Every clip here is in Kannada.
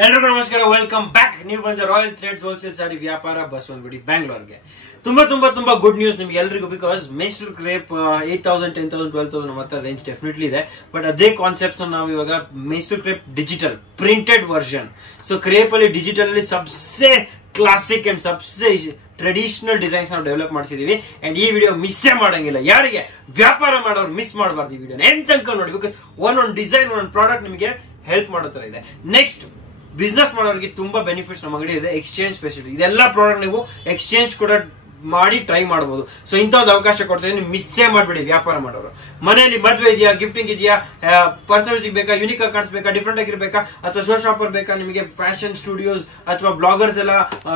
ಎಲ್ರಿಗೂ ನಮಸ್ಕಾರ, ವೆಲ್ಕಮ್ ಬ್ಯಾಕ್. ನೀವು ಬಂದ ರಾಯಲ್ ಥ್ರೆಡ್ಸ್ ಹೋಲ್ಸೇಲ್ ಸಾರಿ ವ್ಯಾಪಾರ ಬಸವನಗುಡಿ ಬೆಂಗಳೂರಿಗೆ. ತುಂಬಾ ಗುಡ್ ನ್ಯೂಸ್ ನಿಮ್ಗೆ ಎಲ್ರಿಗೂ. ಬಿಕಾಸ್ ಮೈಸೂರು ಕ್ರೇಪ್ 8000, 10,000, 12,000 ನಮ್ಮ ಹತ್ರ ರೇಂಜ್ ಡೆಫಿನೆಟ್ಲಿ ಇದೆ. ಬಟ್ ಅದೇ ಕಾನ್ಸೆಪ್ಟ್ ನಾವು ಇವಾಗ Mysuru crepe digital printed version. So crepe ಅಲ್ಲಿ ಡಿಜಿಟಲ್ ಅಲ್ಲಿ Sabse classic and Sabse traditional designs ನಾವು ಡೆವಲಪ್ ಮಾಡಿಸಿದೀವಿ. ಅಂಡ್ ಈ ವಿಡಿಯೋ ಮಿಸ್ಸೇ ಮಾಡಂಗಿಲ್ಲ. ಯಾರಿಗೆ ವ್ಯಾಪಾರ ಮಾಡೋರು ಮಿಸ್ ಮಾಡಬಾರ್ದು ಈ ವಿಡಿಯೋ ಎಂಡ್ ತನಕ ನೋಡಿ. ಬಿಕಾಸ್ ಒಂದೊಂದು ಡಿಸೈನ್ ಒಂದೊಂದು ಪ್ರಾಡಕ್ಟ್ ನಿಮಗೆ ಹೆಲ್ಪ್ ಮಾಡೋ ತರ ಇದೆ. ನೆಕ್ಸ್ಟ್ ಬಿಸ್ನೆಸ್ ಮಾಡೋರಿಗೆ ತುಂಬಾ ಬೆನಿಫಿಟ್ಸ್ ನಮ್ಮ ಅಂಗಡಿ ಇದೆ. ಎಕ್ಸ್ಚೇಂಜ್ ಫೆಸಿಲಿಟಿ, ಇದೆಲ್ಲ ಪ್ರಾಡಕ್ಟ್ ನೀವು ಎಕ್ಸ್ಚೇಂಜ್ ಕೂಡ ಮಾಡಿ ಟ್ರೈ ಮಾಡಬಹುದು. ಸೊ ಇಂಥ ಒಂದು ಅವಕಾಶ ಕೊಡ್ತಾ ನೀವು ಮಿಸ್ಸೇ ಮಾಡಬೇಡಿ. ವ್ಯಾಪಾರ ಮಾಡೋರು ಮನೆಯಲ್ಲಿ ಮದುವೆ ಇದೆಯಾ, ಗಿಫ್ಟಿಂಗ್ ಇದೆಯಾ, ಪರ್ಸನಲ್ ಬೇಕಾ, ಯೂನಿಕ್ ಆಗಿ ಕಾಣಿಸ್ಬೇಕಾ, ಡಿಫ್ರೆಂಟ್ ಆಗಿರ್ಬೇಕಾ, ಅಥವಾ ಶೋ ಶಾಪರ್ ಬೇಕಾ, ನಿಮಗೆ ಫ್ಯಾಷನ್ ಸ್ಟುಡಿಯೋಸ್ ಅಥವಾ ಬ್ಲಾಗರ್ಸ್ ಎಲ್ಲ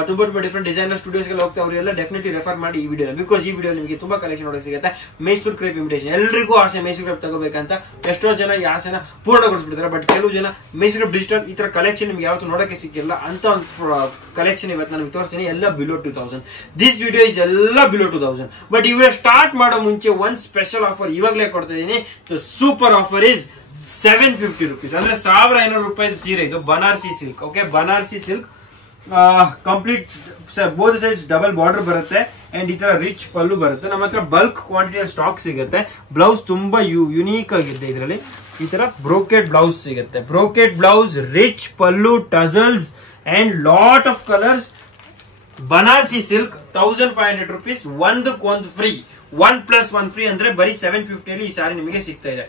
ತುಂಬಾ ಡಿಫ್ರೆಂಟ್ ಡಿಸೈನರ್ ಸ್ಟುಡಿಯೋಸ್ ಎಲ್ಲ ಹೋಗ್ತಾ ಅವರೆಲ್ಲ ಡೆಫಿನೆಟ್ಲಿ ರೆಫರ್ ಮಾಡಿ ಈ ವಿಡಿಯೋ. ಬಿಕಾಸ್ ಈ ವಿಡಿಯೋ ನಿಮಗೆ ತುಂಬಾ ಕಲೆಕ್ಷನ್ ನೋಡಕ್ಕೆ ಸಿಗುತ್ತೆ. ಮೈಸೂರು ಕ್ರೇಪ್ ಇಮಿಟೇಷನ್ ಎಲ್ರಿಗೂ ಆಸೆ ಮೈಸೂರು ಕ್ರೇಪ್ ತಗೋಬೇಕಂತ. ಎಷ್ಟೋ ಜನ ಈ ಆಸೆನ ಪೂರ್ಣಗೊಳಿಸ್ಬಿಡ್ತಾರೆ. ಬಟ್ ಕೆಲವು ಜನ ಮೈಸೂರು ಕ್ರೇಪ್ ಡಿಜಿಟಲ್ ಈ ತರ ಕಲೆಕ್ಷನ್ ನಿಮ್ಗೆ ಯಾವತ್ತೂ ನೋಡಕ್ಕೆ ಸಿಕ್ಕಿಲ್ಲ ಅಂತ ಒಂದು ಕಲೆಕ್ಷನ್ ಇವತ್ತು ನಾನು ನಿಮ್ಗೆ ತೋರಿಸ್ತೀನಿ. ಎಲ್ಲ ಬಿಲೋ 2000. ದಿಸ್ ವಿಡಿಯೋ ಇಸ್ ಎಲ್ಲ ಬಿಲೋ 2000. ಬಟ್ ಈ ವಿಡಿಯೋ ಸ್ಟಾರ್ಟ್ ಮಾಡೋ ಮುಂಚೆ ಒಂದು ಸ್ಪೆಷಲ್ ಆಫರ್ ಇವಾಗಲೇ ಕೊಡ್ತಾ ಇದೀನಿ. Super offer is 750 rupees. ಅಂದ್ರೆ 1500 ರೂಪಾಯಿ ಸೀರೆ. ಇದು Banarasi silk. Okay, Banarasi silk complete both sides double border ಬರುತ್ತೆ. ಅಂಡ್ ಈ ತರ ರಿಚ್ ಪಲ್ಲು ಬರುತ್ತೆ. ನಮ್ಮ ಹತ್ರ ಬಲ್ಕ್ ಕ್ವಾಂಟಿಟಿಯ ಸ್ಟಾಕ್ ಸಿಗುತ್ತೆ. ಬ್ಲೌಸ್ ತುಂಬಾ ಯುನೀಕ್ ಆಗಿದೆ. ಇದರಲ್ಲಿ ಈ ತರ ಬ್ರೋಕೆಡ್ ಬ್ಲೌಸ್ ಸಿಗುತ್ತೆ. Brocade blouse, rich pallu, tassels and lot of colours. Banarasi silk 1500 rupees. ಒಂದಕ್ಕೊಂದು ಫ್ರೀ, 1+1 ಫ್ರೀ. ಅಂದ್ರೆ ಬರೀ 750 ಅಲ್ಲಿ ಈ ಸಾರಿ ನಿಮಗೆ ಸಿಗ್ತಾ ಇದೆ.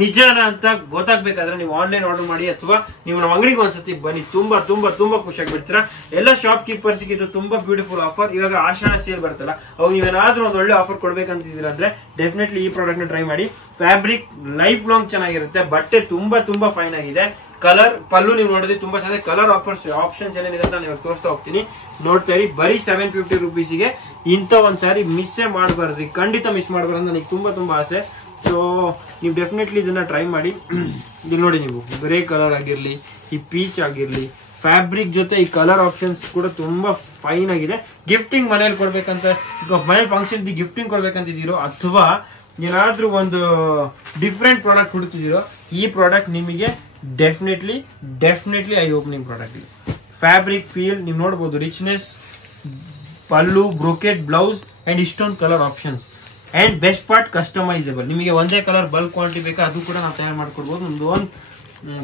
ನಿಜಾನ ಅಂತ ಗೊತ್ತಾಗ್ಬೇಕಾದ್ರೆ ನೀವು ಆನ್ಲೈನ್ ಆರ್ಡರ್ ಮಾಡಿ ಅಥವಾ ನೀವು ನಮ್ಮ ಅಂಗಡಿಗೆ ಒಂದ್ಸತಿ ಬನ್ನಿ. ತುಂಬಾ ಖುಷಿಯಾಗಿ ಬಿಡ್ತೀರಾ. ಎಲ್ಲ ಶಾಪ್ ಕೀಪರ್ಸ್ ಇದು ತುಂಬಾ ಬ್ಯೂಟಿಫುಲ್ ಆಫರ್. ಇವಾಗ ಆಷಾಢ ಸೇಲ್ ಬರ್ತಲ್ಲ, ಅವಾಗ ನೀವೇನಾದ್ರೂ ಒಂದು ಒಳ್ಳೆ ಆಫರ್ ಕೊಡ್ಬೇಕಂತಿದ್ದೀರಾ ಅಂದ್ರೆ ಡೆಫಿನೆಟ್ಲಿ ಈ ಪ್ರಾಡಕ್ಟ್ ನ ಟ್ರೈ ಮಾಡಿ. ಫ್ಯಾಬ್ರಿಕ್ ಲೈಫ್ ಲಾಂಗ್ ಚೆನ್ನಾಗಿರುತ್ತೆ. ಬಟ್ಟೆ ತುಂಬಾ ಫೈನ್ ಆಗಿದೆ. ಕಲರ್ ಪಲ್ಲು ನೀವು ನೋಡಿದ್ರೆ ತುಂಬಾ ಚೆನ್ನಾಗಿ ಕಲರ್ ಆಪ್ಷನ್ಸ್ ಏನೇನಿದೆ ಅಂತ ನಾನು ತೋರಿಸ್ತಾ ಹೋಗ್ತೀನಿ. ನೋಡ್ತಾ ಇರಿ. ಬರೀ 750 ರೂಪೀಸ್ಗೆ ಇಂಥ ಒಂದ್ ಸಾರಿ ಮಿಸ್ಸೇ ಮಾಡಬಾರ್ದ್ರಿ. ಖಂಡಿತ ಮಿಸ್ ಮಾಡಬಾರ್ದು. ನನಗೆ ತುಂಬಾ ಆಸೆ. ಸೊ ನೀವು ಡೆಫಿನೆಟ್ಲಿ ಇದನ್ನ ಟ್ರೈ ಮಾಡಿ. ಇಲ್ಲಿ ನೋಡಿ, ನೀವು ಗ್ರೇ ಕಲರ್ ಆಗಿರ್ಲಿ, ಈ ಪೀಚ್ ಆಗಿರ್ಲಿ, ಫ್ಯಾಬ್ರಿಕ್ ಜೊತೆ ಈ ಕಲರ್ ಆಪ್ಷನ್ಸ್ ಕೂಡ ತುಂಬಾ ಫೈನ್ ಆಗಿದೆ. ಗಿಫ್ಟಿಂಗ್ ಮನೇಲಿ ಕೊಡ್ಬೇಕಂತ, ಮನೇಲಿ ಫಂಕ್ಷನ್ ಗಿಫ್ಟಿಂಗ್ ಕೊಡ್ಬೇಕಂತಿದ್ದೀರೋ ಅಥವಾ ಏನಾದ್ರೂ ಒಂದು ಡಿಫ್ರೆಂಟ್ ಪ್ರಾಡಕ್ಟ್ ಹುಡುಕ್ತಿದ್ದೀರೋ, ಈ ಪ್ರಾಡಕ್ಟ್ ನಿಮಗೆ ಡೆಫಿನೆಟ್ಲಿ ಐ ಓಪನಿಂಗ್ ಪ್ರಾಡಕ್ಟ್. ಇದೆ ಫ್ಯಾಬ್ರಿಕ್ ಫೀಲ್ ನೀವು ನೋಡಬಹುದು. Richness pallu, brocade blouse and ಇಷ್ಟೊಂದು colour options. And best part customisable. ನಿಮಗೆ ಒಂದೇ ಕಲರ್ ಬಲ್ಕ್ ಕ್ವಾಂಟಿಟಿ ಬೇಕಾ ಅದು ಕೂಡ ನಾವು ತಯಾರು ಮಾಡ್ಕೊಡ್ಬೋದು. ಒಂದು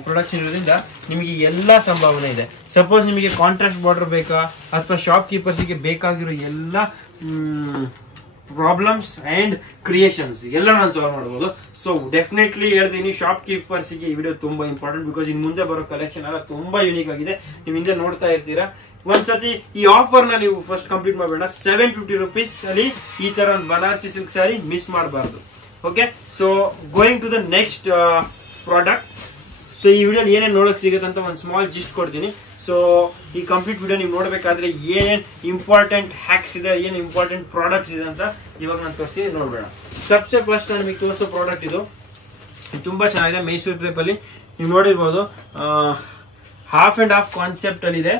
ಪ್ರೊಡಕ್ಷನ್ ಇರೋದ್ರಿಂದ ನಿಮಗೆ ಎಲ್ಲಾ ಸಂಭಾವನೆ ಇದೆ. ಸಪೋಸ್ ನಿಮಗೆ ಕಾಂಟ್ರಾಸ್ಟ್ ಬಾರ್ಡರ್ ಬೇಕಾ ಅಥವಾ ಶಾಪ್ ಕೀಪರ್ಸ್ಗೆ ಬೇಕಾಗಿರೋ ಎಲ್ಲ ಪ್ರಾಬ್ಲಮ್ಸ್ ಅಂಡ್ ಕ್ರಿಯೇಷನ್ಸ್ ಎಲ್ಲ ನಾನು ಸಾಲ್ವ್ ಮಾಡಬಹುದು. ಸೊ ಡೆಫಿನೆಟ್ಲಿ ಹೇಳ್ತೀನಿ, ಶಾಪ್ ಕೀಪರ್ಸ್ ಗೆ ಈ ವಿಡಿಯೋ ತುಂಬಾ ಇಂಪಾರ್ಟೆಂಟ್. ಬಿಕಾಸ್ ಇನ್ ಮುಂದೆ ಬರೋ ಕಲೆಕ್ಷನ್ ಎಲ್ಲ ತುಂಬಾ ಯೂನಿಕ್ ಆಗಿದೆ. ನೀವು ಹಿಂದೆ ನೋಡ್ತಾ ಇರ್ತೀರಾ. ಒಂದ್ಸತಿ ಈ ಆಫರ್ ನ ನೀವು ಫಸ್ಟ್ ಕಂಪ್ಲೀಟ್ ಮಾಡಬೇಡ. 750 ರೂಪೀಸ್ ಅಲ್ಲಿ ಈ ತರ ಒಂದು ಬನಾರಸಿ ಸಿಲ್ಕ್ ಸ್ಯಾರಿ ಮಿಸ್ ಮಾಡಬಾರ್ದು. Okay, so going to the next product. So ಈ ವಿಡಿಯೋ ಏನೇನು ನೋಡಕ್ ಸಿಗುತ್ತೆ ಅಂತ ಒಂದು ಸ್ಮಾಲ್ ಜಿಸ್ಟ್ ಕೊಡ್ತೀನಿ. ಸೊ ಈ ಕಂಪ್ಲೀಟ್ ವಿಡಿಯೋ ನೀವು ನೋಡ್ಬೇಕಾದ್ರೆ ಏನೇನ್ ಇಂಪಾರ್ಟೆಂಟ್ ಹ್ಯಾಕ್ಸ್ ಇದೆ, ಏನ್ ಇಂಪಾರ್ಟೆಂಟ್ ಪ್ರಾಡಕ್ಟ್ಸ್ ಇದೆ ಅಂತ ಇವಾಗ ನಾನು ತೋರಿಸಿ ನೋಡ್ಬೇಡ. ಸಬ್ಸೆ ಫಸ್ಟ್ ನಾನು ನಿಮಗೆ ತೋರಿಸೋ ಪ್ರಾಡಕ್ಟ್ ಇದು ತುಂಬಾ ಚೆನ್ನಾಗಿದೆ. ಮೈಸೂರು ಕ್ರೇಪ್ ಅಲ್ಲಿ ನೀವು ನೋಡಿರ್ಬೋದು. ಹಾಫ್ ಅಂಡ್ ಹಾಫ್ ಕಾನ್ಸೆಪ್ಟ್ ಅಲ್ಲಿ ಇದೆ.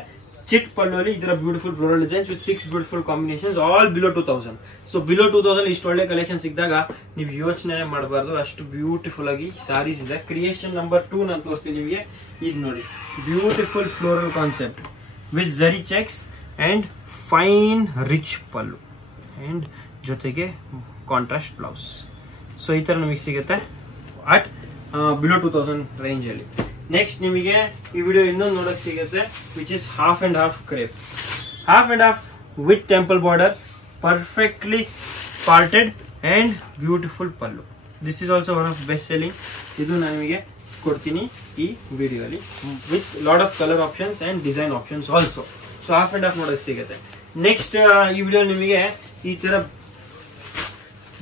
ಚಿಟ್ ಪಲ್ಲು ಅಲ್ಲಿ ಇದರ beautiful floral designs with 6 beautiful combinations, all below 2000. So below 2000 ಇಷ್ಟು ಒಳ್ಳೆ ಕಲೆಕ್ಷನ್ ಸಿಕ್ಕಿದಾಗ ನೀವು ಯೋಚನೆ ಮಾಡಬಾರ್ದು. ಅಷ್ಟು ಬ್ಯೂಟಿಫುಲ್ ಆಗಿ ಸಾರೀಸ್ ಇದೆ. ಕ್ರಿಯೇಷನ್ ನಂಬರ್ 2 ನಾನು ತೋರಿಸ್ತೀನಿ ನಿಮಗೆ. ಇದು ನೋಡಿ, beautiful floral concept with zari checks and fine rich pallu and ಜೊತೆಗೆ ಕಾಂಟ್ರಾಸ್ಟ್ ಬ್ಲೌಸ್. ಸೊ ಈ ತರ ನಮಗೆ ಸಿಗುತ್ತೆ ಅಟ್ ಬಿಲೋ 2000 ರೇಂಜ್ ಅಲ್ಲಿ. ನೆಕ್ಸ್ಟ್ ನಿಮಗೆ ಈ ವಿಡಿಯೋ ಇನ್ನೊಂದು ನೋಡಕ್ ಸಿಗುತ್ತೆ which is half and half crepe. Half and half with temple border, perfectly parted and beautiful pallu. This is also one of best selling. ಇದು ನಾನು ನಿಮಗೆ ಕೊಡ್ತೀನಿ ಈ ವಿಡಿಯೋ ಅಲ್ಲಿ with lot of colour options and design options also. So half and half ನೋಡಕ್ ಸಿಗುತ್ತೆ. ನೆಕ್ಸ್ಟ್ ಈ ವಿಡಿಯೋ ನಿಮಗೆ ಈ ತರ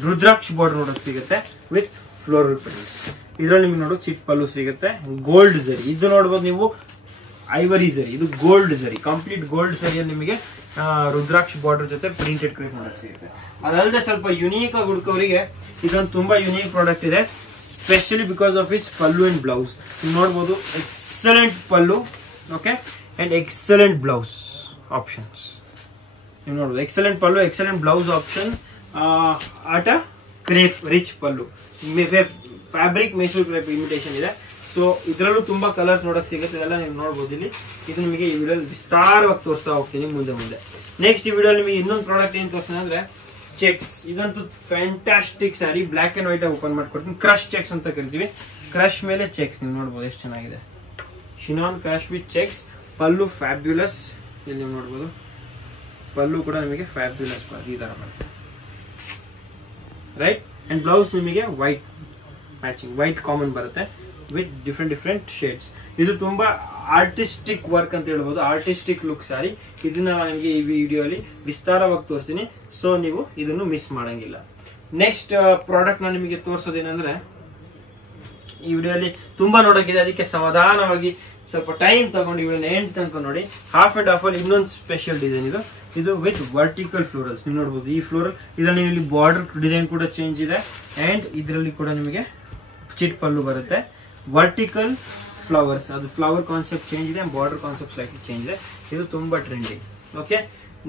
ರುದ್ರಾಕ್ಷ ಬಾರ್ಡರ್ ನೋಡಕ್ ಸಿಗುತ್ತೆ ವಿತ್ ಫ್ಲೋರಲ್ ಪ್ರಿಂಟ್ಸ್. ಇದ್ರಲ್ಲಿ ನಿಮ್ಗೆ ನೋಡೋ ಚಿಟ್ ಪಲ್ಲು ಸಿಗುತ್ತೆ. ಗೋಲ್ಡ್ ಝರಿ ಇದು ನೋಡಬಹುದು ನೀವು. ಐವರಿ ಝರಿ, ಇದು ಗೋಲ್ಡ್ ಝರಿ, ಕಂಪ್ಲೀಟ್ ಗೋಲ್ಡ್ ಝರಿಯಲ್ಲಿ ನಿಮಗೆ ರುದ್ರಾಕ್ಷ ಬಾರ್ಡರ್ ಜೊತೆ ಪ್ರಿಂಟೆಡ್ ಕ್ರೇಪ್ ಮಾಡಕ್ ಸಿಗುತ್ತೆ. ಅದಲ್ಲದೆ ಸ್ವಲ್ಪ ಯುನೀಕ್ ಆಗಿ ಹುಡುಕೋರಿಗೆ ಇದೊಂದು ತುಂಬಾ ಯುನೀಕ್ ಪ್ರಾಡಕ್ಟ್ ಇದೆ. Specially because of it's pallu and blouse. ನೀವು ನೋಡಬಹುದು excellent pallu, okay, and excellent blouse options. ನೀವು ನೋಡಬಹುದು ಎಕ್ಸಲೆಂಟ್ ಪಲ್ಲು, ಎಕ್ಸಲೆಂಟ್ ಬ್ಲೌಸ್ ಆಪ್ಷನ್ ಆಟ ಕ್ರೇಪ್ ರಿಚ್ ಪಲ್ಲು. ಫ್ಯಾಬ್ರಿಕ್ ಮೈಸೂರು ಕ್ರೇಪ್ ಇಮಿಟೇಷನ್ ಇದೆ. ಸೊ ಇದರಲ್ಲೂ ತುಂಬಾ ಕಲರ್ಸ್ ನೋಡಕ್ ಸಿಗುತ್ತೆ, ಇದೆಲ್ಲ ನೀವು ನೋಡ್ಬೋದು ಇಲ್ಲಿ. ಇದು ನಿಮಗೆ ಈ ವಿಡಿಯೋ ವಿಸ್ತಾರವಾಗಿ ತೋರಿಸ್ತಾ ಹೋಗ್ತೀನಿ ಮುಂದೆ. ನೆಕ್ಸ್ಟ್ ಈ ವಿಡಿಯೋ ನಿಮಗೆ ಇನ್ನೊಂದು ಪ್ರಾಡಕ್ಟ್ ಏನ್ ತೋರಿಸ್ತೀನಿ ಅಂದ್ರೆ ಚೆಕ್ಸ್. ಇದಂತೂ fantastic sari, black and white open ಮಾಡ್ಕೊಡ್ತೀನಿ. ಕ್ರಶ್ ಚೆಕ್ಸ್ ಅಂತ ಕರಿತೀವಿ. ಕ್ರಶ್ ಮೇಲೆ ಚೆಕ್ಸ್ ನೀವು ನೋಡ್ಬೋದು ಎಷ್ಟು ಚೆನ್ನಾಗಿದೆ. Chinon crush with cheques. Pallu fabulous, ಇಲ್ಲಿ ನೀವು ನೋಡ್ಬೋದು. ಪಲ್ಲು ಕೂಡ ನಿಮಗೆ ಫ್ಯಾಬ್ಯುಲಸ್ ಈ ತರ ಬರುತ್ತೆ, ರೈಟ್. ಅಂಡ್ ಬ್ಲೌಸ್ ನಿಮಗೆ ವೈಟ್ ಮ್ಯಾಚಿಂಗ್, ವೈಟ್ ಕಾಮನ್ ಬರುತ್ತೆ ವಿತ್ ಡಿಫ್ರೆಂಟ್ ಶೇಡ್ಸ್. ಇದು ತುಂಬಾ ಆರ್ಟಿಸ್ಟಿಕ್ ವರ್ಕ್ ಅಂತ ಹೇಳ್ಬೋದು, ಆರ್ಟಿಸ್ಟಿಕ್ ಲುಕ್ ಸ್ಯಾರಿ. ಇದನ್ನ ನಿಮಗೆ ಈ ವಿಡಿಯೋಲಿ ವಿಸ್ತಾರವಾಗಿ ತೋರಿಸ್ತೀನಿ, ಸೊ ನೀವು ಇದನ್ನು ಮಿಸ್ ಮಾಡಂಗಿಲ್ಲ. ನೆಕ್ಸ್ಟ್ ಪ್ರಾಡಕ್ಟ್ ನಾನು ನಿಮಗೆ ತೋರಿಸೋದೇನಂದ್ರೆ, ಈ ವಿಡಿಯೋಲಿ ತುಂಬಾ ನೋಡೋಕಿದೆ, ಅದಕ್ಕೆ ಸಮಾಧಾನವಾಗಿ ಸ್ವಲ್ಪ ಟೈಮ್ ತಗೊಂಡು ಈ ವಿಡಿಯೋನ ಎಂಡ್ ತನಕ ನೋಡಿ. ಹಾಫ್ ಅಂಡ್ ಹಾಫ್ ಅಲ್ಲಿ ಇನ್ನೊಂದು ಸ್ಪೆಷಲ್ ಡಿಸೈನ್ ಇದು ವಿತ್ ವರ್ಟಿಕಲ್ ಫ್ಲೋರಲ್ಸ್. ನೀವು ನೋಡಬಹುದು ಈ ಫ್ಲೋರಲ್, ಇದರಲ್ಲಿ ಇಲ್ಲಿ ಬಾರ್ಡರ್ ಡಿಸೈನ್ ಕೂಡ ಚೇಂಜ್ ಇದೆ. ಅಂಡ್ ಇದರಲ್ಲಿ ಕೂಡ ನಿಮಗೆ ಚಿಟ್ ಪಲ್ಲು ಬರುತ್ತೆ. ವರ್ಟಿಕಲ್ ಫ್ಲವರ್ಸ್, ಅದು ಫ್ಲವರ್ ಕಾನ್ಸೆಪ್ಟ್ ಚೇಂಜ್ ಇದೆ, ಬಾರ್ಡರ್ ಕಾನ್ಸೆಪ್ಟ್ ಸ್ಲೈಟ್ಲಿ ಚೇಂಜ್ ಇದೆ. ಇದು ತುಂಬಾ ಟ್ರೆಂಡಿಂಗ್. ಓಕೆ,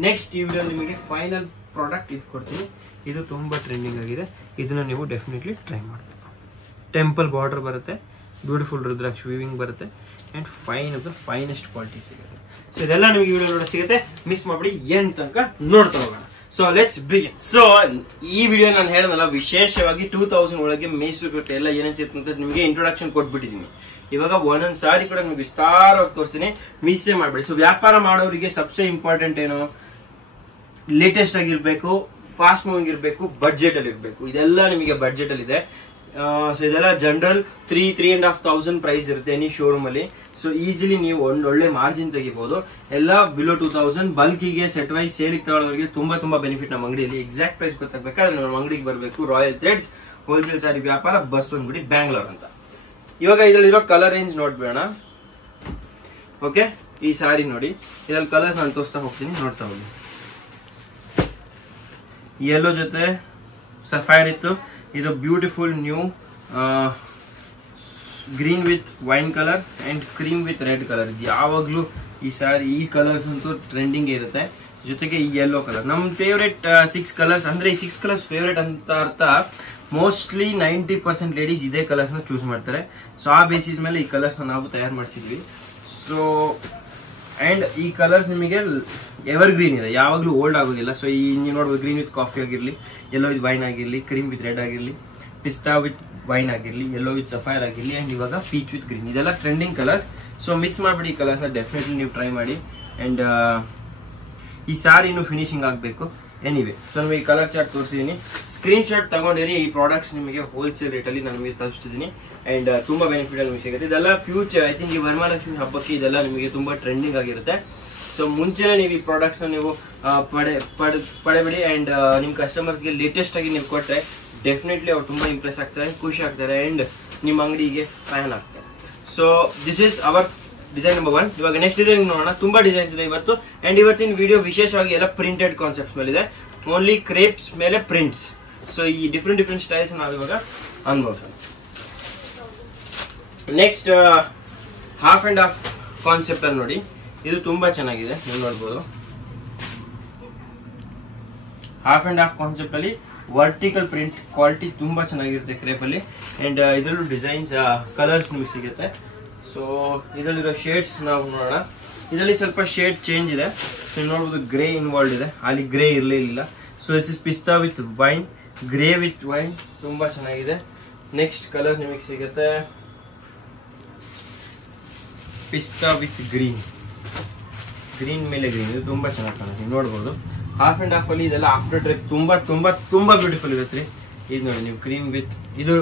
ನೆಕ್ಸ್ಟ್ ಈ ವಿಡಿಯೋ ನಿಮಗೆ ಫೈನಲ್ ಪ್ರಾಡಕ್ಟ್ ಇದು ಕೊಡ್ತೀನಿ. ಇದು ತುಂಬಾ ಟ್ರೆಂಡಿಂಗ್ ಆಗಿದೆ, ಇದನ್ನ ನೀವು ಡೆಫಿನೆಟ್ಲಿ ಟ್ರೈ ಮಾಡಬೇಕು. ಟೆಂಪಲ್ ಬಾರ್ಡರ್ ಬರುತ್ತೆ, ಬ್ಯೂಟಿಫುಲ್ ರುದ್ರಾಕ್ಷ ವೀವಿಂಗ್ ಬರುತ್ತೆ, and fine of the finest quality ಸಿಗುತ್ತೆ. ಸೊ ಇದೆಲ್ಲ ನಿಮಗೆ ವಿಡಿಯೋ ನೋಡೋ ಸಿಗುತ್ತೆ, ಮಿಸ್ ಮಾಡ್ಬಿಡಿ, ಎಂಡ್ ತನಕ ನೋಡ್ತಾ ಹೋಗೋಣ. So let's begin. ಸೊ ಈ ವಿಡಿಯೋ ನಾನು ಹೇಳೋದಲ್ಲ, ವಿಶೇಷವಾಗಿ 2000 ಒಳಗೆ ಮೈಸೂರು ಕ್ರೇಪ್ ಎಲ್ಲ ಏನೇನು ಸಿಗುತ್ತೆ ಅಂತ ನಿಮಗೆ ಇಂಟ್ರೊಡಕ್ಷನ್ ಕೊಟ್ಬಿಟ್ಟಿದ್ದೀನಿ. ಇವಾಗ ಒಂದೊಂದ್ ಸಾರಿ ಕೂಡ ನಿಮ್ಗೆ ವಿಸ್ತಾರವಾಗಿ ತೋರಿಸ್ತೀನಿ, ಮಿಸ್ಸೇ ಮಾಡ್ಬೇಡಿ. ಸೊ ವ್ಯಾಪಾರ ಮಾಡೋರಿಗೆ ಸಬ್ಸೆ ಇಂಪಾರ್ಟೆಂಟ್ ಏನು, ಲೇಟೆಸ್ಟ್ ಆಗಿರ್ಬೇಕು, ಫಾಸ್ಟ್ ಮೂವಿಂಗ್ ಇರಬೇಕು, ಬಡ್ಜೆಟ್ ಅಲ್ಲಿ ಇರಬೇಕು. ಇದೆಲ್ಲ ನಿಮಗೆ ಬಡ್ಜೆಟ್ ಅಲ್ಲಿ ಇದೆ. ಸೊ ಇದೆಲ್ಲ ಜನರಲ್ 3,500 ಪ್ರೈಸ್ ಇರುತ್ತೆ ಎನಿ ಶೋರೂಮ್ ಅಲ್ಲಿ. ಸೊ ಈಸಿಲಿ ನೀವು ಒಳ್ಳೆ ಮಾರ್ಜಿನ್ ತೆಗಿಬಹುದು. ಎಲ್ಲ ಬಿಲೋ 2000. ಬಲ್ಕಿಗೆ ಸೆಟ್ ವೈಸ್ ಸೇಲಿಗೆ ತಗೊಳ್ಳೋರಿಗೆ ತುಂಬಾ ಬೆನಿಫಿಟ್ ನಮ್ಮ ಅಂಗಡಿಯಲ್ಲಿ. ಎಕ್ಸಾಕ್ಟ್ ಪ್ರೈಸ್ ಗೊತ್ತಾಗಬೇಕಾದ್ರೆ ನಮ್ಮ ಅಂಗಡಿಗೆ ಬರಬೇಕು. ರಾಯಲ್ ಥ್ರೆಡ್ಸ್ ಹೋಲ್ಸೇಲ್ ಸಾರಿ ವ್ಯಾಪಾರ, ಬಸವನಗುಡಿ, ಬ್ಯಾಂಗ್ಳೂರ್ ಅಂತ. ಇವಾಗ ಇದರಲ್ಲಿರೋ ಕಲರ್ ರೇಂಜ್ ನೋಡ್ಬೇಡ. ಓಕೆ, ಈ ಸಾರಿ ನೋಡಿ, ಇದ್ರಲ್ಲಿ ಕಲರ್ಸ್ ನಾನು ತೋರಿಸ್ತಾ ಹೋಗ್ತೀನಿ, ನೋಡ್ತಾ ಹೋಗಿ. ಯೆಲ್ಲೋ ಜೊತೆ ಸಫೈರ್ ಇತ್ತು, ಇದು beautiful new green with wine colour and cream with red colour. ಇದು ಯಾವಾಗ್ಲೂ ಈ ಸಾರಿ ಈ ಕಲರ್ಸ್ ಅಂತೂ ಟ್ರೆಂಡಿಂಗ್ ಇರುತ್ತೆ. ಜೊತೆಗೆ ಈ ಯೆಲ್ಲೋ ಕಲರ್ ನಮ್ ಫೇವರೇಟ್ 6 ಕಲರ್ಸ್. ಅಂದ್ರೆ ಈ 6 ಕಲರ್ಸ್ ಫೇವರೇಟ್ ಅಂತ ಅರ್ಥ, ಮೋಸ್ಟ್ಲಿ 90% ಲೇಡೀಸ್ ಇದೇ ಕಲರ್ಸ್ ನ ಚೂಸ್ ಮಾಡ್ತಾರೆ. ಸೊ ಆ ಬೇಸಿಸ್ ಮೇಲೆ ಈ ಕಲರ್ಸ್ ನಾವು ತಯಾರು ಮಾಡಿಸಿದ್ವಿ. ಸೊ ಅಂಡ್ ಈ ಕಲರ್ಸ್ ನಿಮಗೆ ಎವರ್ ಗ್ರೀನ್ ಇದೆ, ಯಾವಾಗ್ಲೂ ಓಲ್ಡ್ ಆಗೋದಿಲ್ಲ. ಸೊ ಈ ನೀವು ನೋಡ್ಬೋದು, ಗ್ರೀನ್ ವಿತ್ ಕಾಫಿ ಆಗಿರ್ಲಿ, ಯೆಲ್ಲೋ ವಿತ್ ವೈನ್ ಆಗಿರ್ಲಿ, ಕ್ರೀಮ್ ವಿತ್ ರೆಡ್ ಆಗಿರ್ಲಿ, ಪಿಸ್ತಾ ವಿತ್ ವೈನ್ ಆಗಿರ್ಲಿ, ಯೆಲ್ಲೋ ವಿತ್ ಸಫೈರ್ ಆಗಿರ್ಲಿ, ಅಂಡ್ ಇವಾಗ ಪೀಚ್ ವಿತ್ ಗ್ರೀನ್, ಇದೆಲ್ಲ ಟ್ರೆಂಡಿಂಗ್ ಕಲರ್ಸ್. ಸೊ ಮಿಸ್ ಮಾಡ್ಬಿಡಿ, ಈ ಕಲರ್ಸ್ ನ ಡೆಫಿನೆಟ್ಲಿ ನೀವು ಟ್ರೈ ಮಾಡಿ. ಅಂಡ್ ಈ ಸಾರಿ ಇನ್ನು ಫಿನಿಶಿಂಗ್ ಆಗಬೇಕು. ಎನಿವೆ, ಸೊ ನಿಮಗೆ ಕಲರ್ ಚಾರ್ಟ್ ತೋರಿಸಿದೀನಿ, ಸ್ಕ್ರೀನ್ ಶಾಟ್ ತಗೊಂಡಿರಿ. ಈ ಪ್ರಾಡಕ್ಟ್ಸ್ ನಿಮಗೆ ಹೋಲ್ಸೇಲ್ ರೇಟ್ ಅಲ್ಲಿ ನಾನು ನಿಮಗೆ ತಲುಪಿಸ್ತಿದ್ದೀನಿ. ಅಂಡ್ ತುಂಬಾ ಬೆನಿಫಿಟ್ ಅಲ್ಲಿ ನಿಮಗೆ ಸಿಗುತ್ತೆ. ಇದೆಲ್ಲ ಫ್ಯೂಚರ್, ಐ ಥಿಂಕ್ ಈ ವರಮಹಾಲಕ್ಷ್ಮಿ ಹಬ್ಬಕ್ಕೆ ಇದೆಲ್ಲ ನಿಮಗೆ ತುಂಬಾ ಟ್ರೆಂಡಿಂಗ್ ಆಗಿರುತ್ತೆ. ಸೊ ಮುಂಚೆನೆ ನೀವು ಈ ಪ್ರಾಡಕ್ಟ್ಸ್ ನೀವು ಪಡೆಬಿಡಿ. ಅಂಡ್ ನಿಮ್ ಕಸ್ಟಮರ್ಸ್ ಗೆ ಲೇಟೆಸ್ಟ್ ಆಗಿ ನೀವು ಕೊಟ್ರೆ ಡೆಫಿನೆಟ್ಲಿ ಅವ್ರು ತುಂಬಾ ಇಂಪ್ರೆಸ್ ಆಗ್ತಾರೆ, ಖುಷಿ ಆಗ್ತಾರೆ, ಅಂಡ್ ನಿಮ್ಮ ಅಂಗಡಿಗೆ ಫ್ಯಾನ್ ಆಗ್ತಾರೆ. So this is our design number 1. ಇವಾಗ ನೆಕ್ಸ್ಟ್ ಡಿಸೈನ್ ನೋಡೋಣ. ತುಂಬಾ ಡಿಸೈನ್ಸ್ ಇದೆ ಇವತ್ತು. ಅಂಡ್ ಇವತ್ತಿನ ವಿಡಿಯೋ ವಿಶೇಷವಾಗಿ ಎಲ್ಲ ಪ್ರಿಂಟೆಡ್ ಕಾನ್ಸೆಪ್ಟ್ಸ್ ಮೇಲೆ ಇದೆ, ಓನ್ಲಿ ಕ್ರೇಪ್ಸ್ ಮೇಲೆ ಪ್ರಿಂಟ್ಸ್. ಸೊ ಈ ಡಿಫ್ರೆಂಟ್ ಸ್ಟೈಲ್ಸ್ ನಾವು ಇವಾಗ ಅನ್ಭವಿಸೋಣ. Next half and half concept ಅಲ್ಲಿ ನೋಡಿ, ಇದು ತುಂಬಾ ಚೆನ್ನಾಗಿದೆ, ನೀವು ನೋಡ್ಬೋದು. ಹಾಫ್ ಅಂಡ್ ಹಾಫ್ ಕಾನ್ಸೆಪ್ಟ್ ಅಲ್ಲಿ ವರ್ಟಿಕಲ್ ಪ್ರಿಂಟ್ ಕ್ವಾಲಿಟಿ ತುಂಬಾ ಚೆನ್ನಾಗಿರುತ್ತೆ ಕ್ರೇಪ್ ಅಲ್ಲಿ. ಅಂಡ್ ಇದರಲ್ಲೂ ಡಿಸೈನ್ಸ್ ಕಲರ್ಸ್ ನಿಮಗೆ ಸಿಗುತ್ತೆ. ಸೊ ಇದರಲ್ಲಿರೋ ಶೇಡ್ಸ್ ನಾವು ನೋಡೋಣ. ಇದರಲ್ಲಿ ಸ್ವಲ್ಪ ಶೇಡ್ ಚೇಂಜ್ ಇದೆ. ಸೊ ನೋಡ್ಬೋದು, ಗ್ರೇ ಇನ್ವಾಲ್ವ್ ಇದೆ, ಅಲ್ಲಿ ಗ್ರೇ ಇರಲಿಲ್ಲ. So this is pista with wine, grey with wine, ತುಂಬಾ ಚೆನ್ನಾಗಿದೆ. ನೆಕ್ಸ್ಟ್ ಕಲರ್ ನಿಮಗೆ ಸಿಗುತ್ತೆ ಪಿಸ್ತಾ ವಿತ್ ಗ್ರೀನ್, ಗ್ರೀನ್ ಮೇಲೆ ಗ್ರೀನ್, ಇದು ತುಂಬಾ ಚೆನ್ನಾಗಿ ಕಾಣುತ್ತೆ, ನೋಡ್ಬೋದು. ಹಾಫ್ ಅಂಡ್ ಹಾಫ್ ಅಲ್ಲಿ ಇದೆಲ್ಲ ಆಫ್ಟರ್ ಡ್ರೈಪ್ ತುಂಬಾ ಬ್ಯೂಟಿಫುಲ್ ಇರುತ್ತೆ. ಇದು ನೋಡಿ ನೀವು, ಕ್ರೀಮ್ ವಿತ್, ಇದು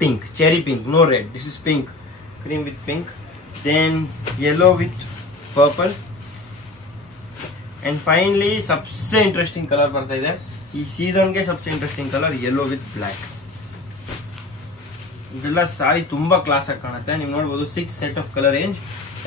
pink, cherry pink, no red, this is pink, cream with pink, then yellow with purple, and finally ಸಬ್ಸೆ ಇಂಟ್ರೆಸ್ಟಿಂಗ್ ಕಲರ್ ಬರ್ತಾ ಇದೆ ಈ ಸೀಸನ್ಗೆ. ಸಬ್ಸೆ interesting colour yellow with black. ಇದೆಲ್ಲ ಸಾರಿ ತುಂಬಾ ಕ್ಲಾಸ್ ಆಗಿ ಕಾಣುತ್ತೆ. ನೀವು ನೋಡಬಹುದು 6 set of colour range.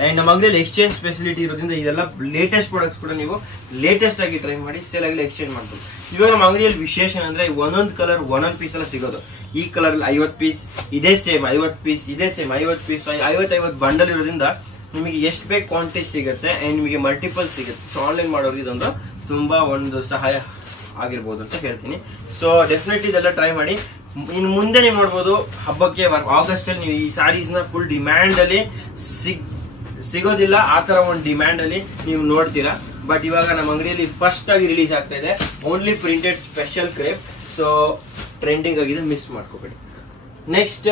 And ನಮ್ಮ ಅಂಗಡಿಯಲ್ಲಿ ಎಕ್ಸ್ಚೇಂಜ್ ಫೆಸಿಲಿಟಿ ಇರೋದ್ರಿಂದ ಇದೆಲ್ಲ ಲೇಟೆಸ್ಟ್ ಪ್ರಾಡಕ್ಟ್ಸ್ ಕೂಡ ನೀವು ಲೇಟೆಸ್ಟ್ ಆಗಿ ಟ್ರೈ ಮಾಡಿ ಸೇಲ್ ಆಗಿ ಎಕ್ಸ್ಚೇಂಜ್ ಮಾಡ್ಬೋದು. ಇವಾಗ ನಮ್ಮ ಅಂಗಡಿಯಲ್ಲಿ ವಿಶೇಷ ಅಂದ್ರೆ ಒಂದೊಂದು ಕಲರ್ ಒಂದೊಂದು ಪೀಸ್ ಎಲ್ಲ ಸಿಗೋದು. ಈ ಕಲರ್ 50 ಪೀಸ್, ಇದೇ ಸೇಮ್ 50 ಪೀಸ್, ಇದೇ ಸೇಮ್ 50 ಪೀಸ್, 50 ಬಂಡಲ್ ಇರೋದ್ರಿಂದ ನಿಮಗೆ ಎಷ್ಟು ಬೇಕು ಕ್ವಾಂಟಿಟಿ ಸಿಗುತ್ತೆ ಅಂಡ್ ನಿಮಗೆ ಮಲ್ಟಿಪಲ್ ಸಿಗುತ್ತೆ. ಸೊ ಆನ್ಲೈನ್ ಮಾಡೋರಿಗೆ ಇದೊಂದು ತುಂಬಾ ಒಂದು ಸಹಾಯ ಆಗಿರ್ಬೋದು ಅಂತ ಹೇಳ್ತೀನಿ. ಸೊ ಡೆಫಿನೆಟ್ಲಿ ಇದೆಲ್ಲ ಟ್ರೈ ಮಾಡಿ. ಇನ್ನು ಮುಂದೆ ನೀವು ನೋಡ್ಬೋದು ಹಬ್ಬಕ್ಕೆ ಆಗಸ್ಟ್ ಅಲ್ಲಿ ನೀವು ಈ ಸ್ಯಾರೀಸ್ ನ ಫುಲ್ ಡಿಮ್ಯಾಂಡ್ ಅಲ್ಲಿ ಸಿಗೋದಿಲ್ಲ, ಆ ತರ ಒಂದು ಡಿಮ್ಯಾಂಡ್ ಅಲ್ಲಿ ನೀವು ನೋಡ್ತೀರಾ. ಬಟ್ ಇವಾಗ ನಮ್ಮ ಅಂಗಡಿಯಲ್ಲಿ ಫಸ್ಟ್ ಆಗಿ ರಿಲೀಸ್ ಆಗ್ತಾ ಇದೆ only printed special crepe. So trending ಆಗಿದೆ, ಮಿಸ್ ಮಾಡ್ಕೋಬೇಡಿ. ನೆಕ್ಸ್ಟ್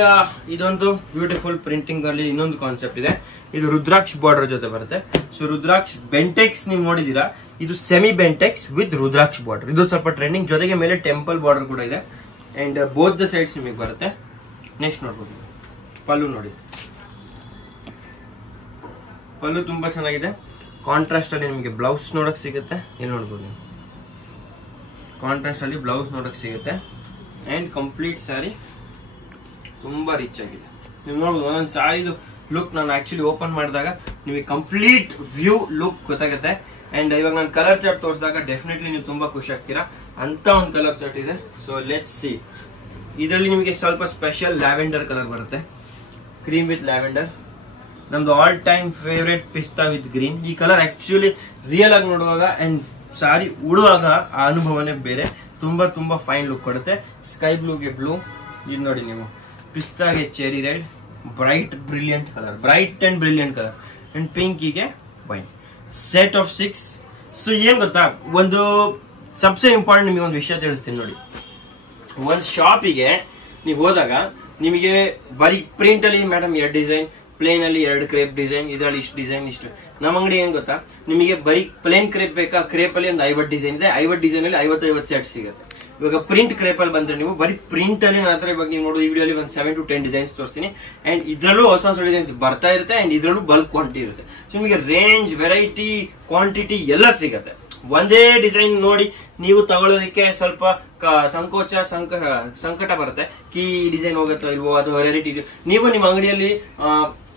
ಇದೊಂದು ಬ್ಯೂಟಿಫುಲ್ ಪ್ರಿಂಟಿಂಗ್ ಅಲ್ಲಿ ಇನ್ನೊಂದು ಕಾನ್ಸೆಪ್ಟ್ ಇದೆ. ಇದು ರುದ್ರಾಕ್ಷ್ ಬಾರ್ಡರ್ ಜೊತೆ ಬರುತ್ತೆ. ಸೊ ರುದ್ರಾಕ್ಷ್ ಬೆಂಟೆಕ್ಸ್ ನೀವು ನೋಡಿದೀರಾ, ಇದು ಸೆಮಿ ಬೆಂಟೆಕ್ಸ್ ವಿತ್ ರುದ್ರಾಕ್ಷ್ ಬಾರ್ಡರ್. ಇದು ಸ್ವಲ್ಪ ಟ್ರೆಂಡಿಂಗ್, ಜೊತೆಗೆ ಮೇಲೆ ಟೆಂಪಲ್ ಬಾರ್ಡರ್ ಕೂಡ ಇದೆ ಅಂಡ್ ಬೋತ್ ದ ಸೈಡ್ಸ್ ನಿಮಗೆ ಬರುತ್ತೆ. ನೆಕ್ಸ್ಟ್ ನೋಡ್ಬೋದು ಪಲ್ಲು ನೋಡಿ, ಪಲ್ಲು ತುಂಬಾ ಚೆನ್ನಾಗಿದೆ. ಕಾಂಟ್ರಾಸ್ಟ್ ಅಲ್ಲಿ ನಿಮಗೆ ಬ್ಲೌಸ್ ನೋಡಕ್ ಸಿಗುತ್ತೆ. ಇಲ್ಲಿ ನೋಡ್ಬೋದು ನೀವು ಕಾಂಟ್ರಾಸ್ಟ್ ಅಲ್ಲಿ ಬ್ಲೌಸ್ ನೋಡಕ್ ಸಿಗುತ್ತೆ ಅಂಡ್ ಕಂಪ್ಲೀಟ್ ಸ್ಯಾರಿ ತುಂಬಾ ರಿಚ್ ಆಗಿದೆ. ನೀವು ನೋಡ್ಬೋದು ಒಂದೊಂದು ಸ್ಯಾರಿದು ಲುಕ್ ನಾನು ಆಕ್ಚುಲಿ ಓಪನ್ ಮಾಡಿದಾಗ ನಿಮಗೆ ಕಂಪ್ಲೀಟ್ ವ್ಯೂ ಲುಕ್ ಗೊತ್ತಾಗುತ್ತೆ. ಅಂಡ್ ಇವಾಗ ನಾನು ಕಲರ್ ಚಾರ್ಟ್ ತೋರಿಸಿದಾಗ ಡೆಫಿನೆಟ್ಲಿ ನೀವು ತುಂಬಾ ಖುಷಿ ಆಗ್ತೀರಾ ಅಂತ ಒಂದು ಕಲರ್ ಚಾರ್ಟ್ ಇದೆ. So let's see. ಇದರಲ್ಲಿ ನಿಮಗೆ ಸ್ವಲ್ಪ ಸ್ಪೆಷಲ್ ಲ್ಯಾವೆಂಡರ್ ಕಲರ್ ಬರುತ್ತೆ, ಕ್ರೀಮ್ ವಿತ್ ಲ್ಯಾವೆಂಡರ್. ನಮ್ದು ಆಲ್ ಟೈಮ್ ಫೇವರೇಟ್ ಪಿಸ್ತಾ ವಿತ್ ಗ್ರೀನ್. ಈ ಕಲರ್ ಆಕ್ಚುಲಿ ರಿಯಲ್ ಆಗಿ ನೋಡುವಾಗ ಅಂಡ್ ಸಾರಿ ಉಡುವಾಗ ಆ ಅನುಭವನೇ ಬೇರೆ. ತುಂಬಾ ತುಂಬಾ ಫೈನ್ ಲುಕ್ ಕೊಡುತ್ತೆ. ಸ್ಕೈ ಬ್ಲೂಗೆ ಬ್ಲೂ, ಇದು ನೋಡಿ ನೀವು ಪಿಸ್ತಾಗೆ cherry red, bright brilliant colour, bright and brilliant colour and ಪಿಂಕಿಗೆ ವೈನ್. Set of 6. ಸೊ ಏನ್ ಗೊತ್ತಾ, ಒಂದು ಸಬ್ಸೆ ಇಂಪಾರ್ಟೆಂಟ್ ನಿಮಗೆ ಒಂದು ವಿಷಯ ತಿಳಿಸ್ತೀನಿ ನೋಡಿ. ಒಂದು ಶಾಪಿಗೆ ನೀವು ಹೋದಾಗ ನಿಮಗೆ ಬರೀ ಪ್ರಿಂಟ್ ಅಲ್ಲಿ ಮೇಡಮ್ 2 ಡಿಸೈನ್, ಪ್ಲೇನ್ ಅಲ್ಲಿ 2 ಕ್ರೇಪ್ ಡಿಸೈನ್, ಇದರಲ್ಲಿ ಇಷ್ಟು ಡಿಸೈನ್ ಇಷ್ಟು. ನಮ್ಮ ಅಂಗಡಿ ಏನ್ ಗೊತ್ತಾ, ನಿಮಗೆ ಬರೀ ಪ್ಲೇನ್ ಕ್ರೇಪ್ ಬೇಕಾ, ಕ್ರೇಪ್ ಅಲ್ಲಿ ಒಂದು 50 ಡಿಸೈನ್ ಇದೆ, 50 ಡಿಸೈನ್ ಅಲ್ಲಿ 50 ಸೆಟ್ ಸಿಗುತ್ತೆ. ಇವಾಗ ಪ್ರಿಂಟ್ ಕ್ರೇಪ್ ಅಲ್ಲಿ ಬಂದ್ರೆ ನೀವು ಬರೀ ಪ್ರಿಂಟ್ ಅಲ್ಲಿ ನನ್ನ ಹತ್ರ ಇವಾಗ ನೀವು ನೋಡೋ ಈ ವಿಡಿಯೋಲಿ ಒಂದು 7 to 10 ಡಿಸೈನ್ಸ್ ತೋರಿಸ್ತೀನಿ. ಅಂಡ್ ಇದ್ರಲ್ಲೂ ಹೊಸ ಹೊಸ ಡಿಸೈನ್ಸ್ ಬರ್ತಾ ಇರುತ್ತೆ ಅಂಡ್ ಇದ್ರಲ್ಲೂ ಬಲ್ಕ್ ಕ್ವಾಂಟಿಟಿ ಇರುತ್ತೆ. ಸೊ ನಿಮಗೆ ರೇಂಜ್, ವೆರೈಟಿ, ಕ್ವಾಂಟಿಟಿ ಎಲ್ಲ ಸಿಗುತ್ತೆ. ಒಂದೇ ಡಿಸೈನ್ ನೋಡಿ ನೀವು ತಗೊಳ್ಳೋದಕ್ಕೆ ಸ್ವಲ್ಪ ಸಂಕೋಚ ಸಂಕಟ ಬರುತ್ತೆ. ಈ ಡಿಸೈನ್ ಹೋಗುತ್ತೋ ಇಲ್ವೋ ಅಥವಾ ವೆರೈಟಿ. ನೀವು ನಿಮ್ಮ ಅಂಗಡಿಯಲ್ಲಿ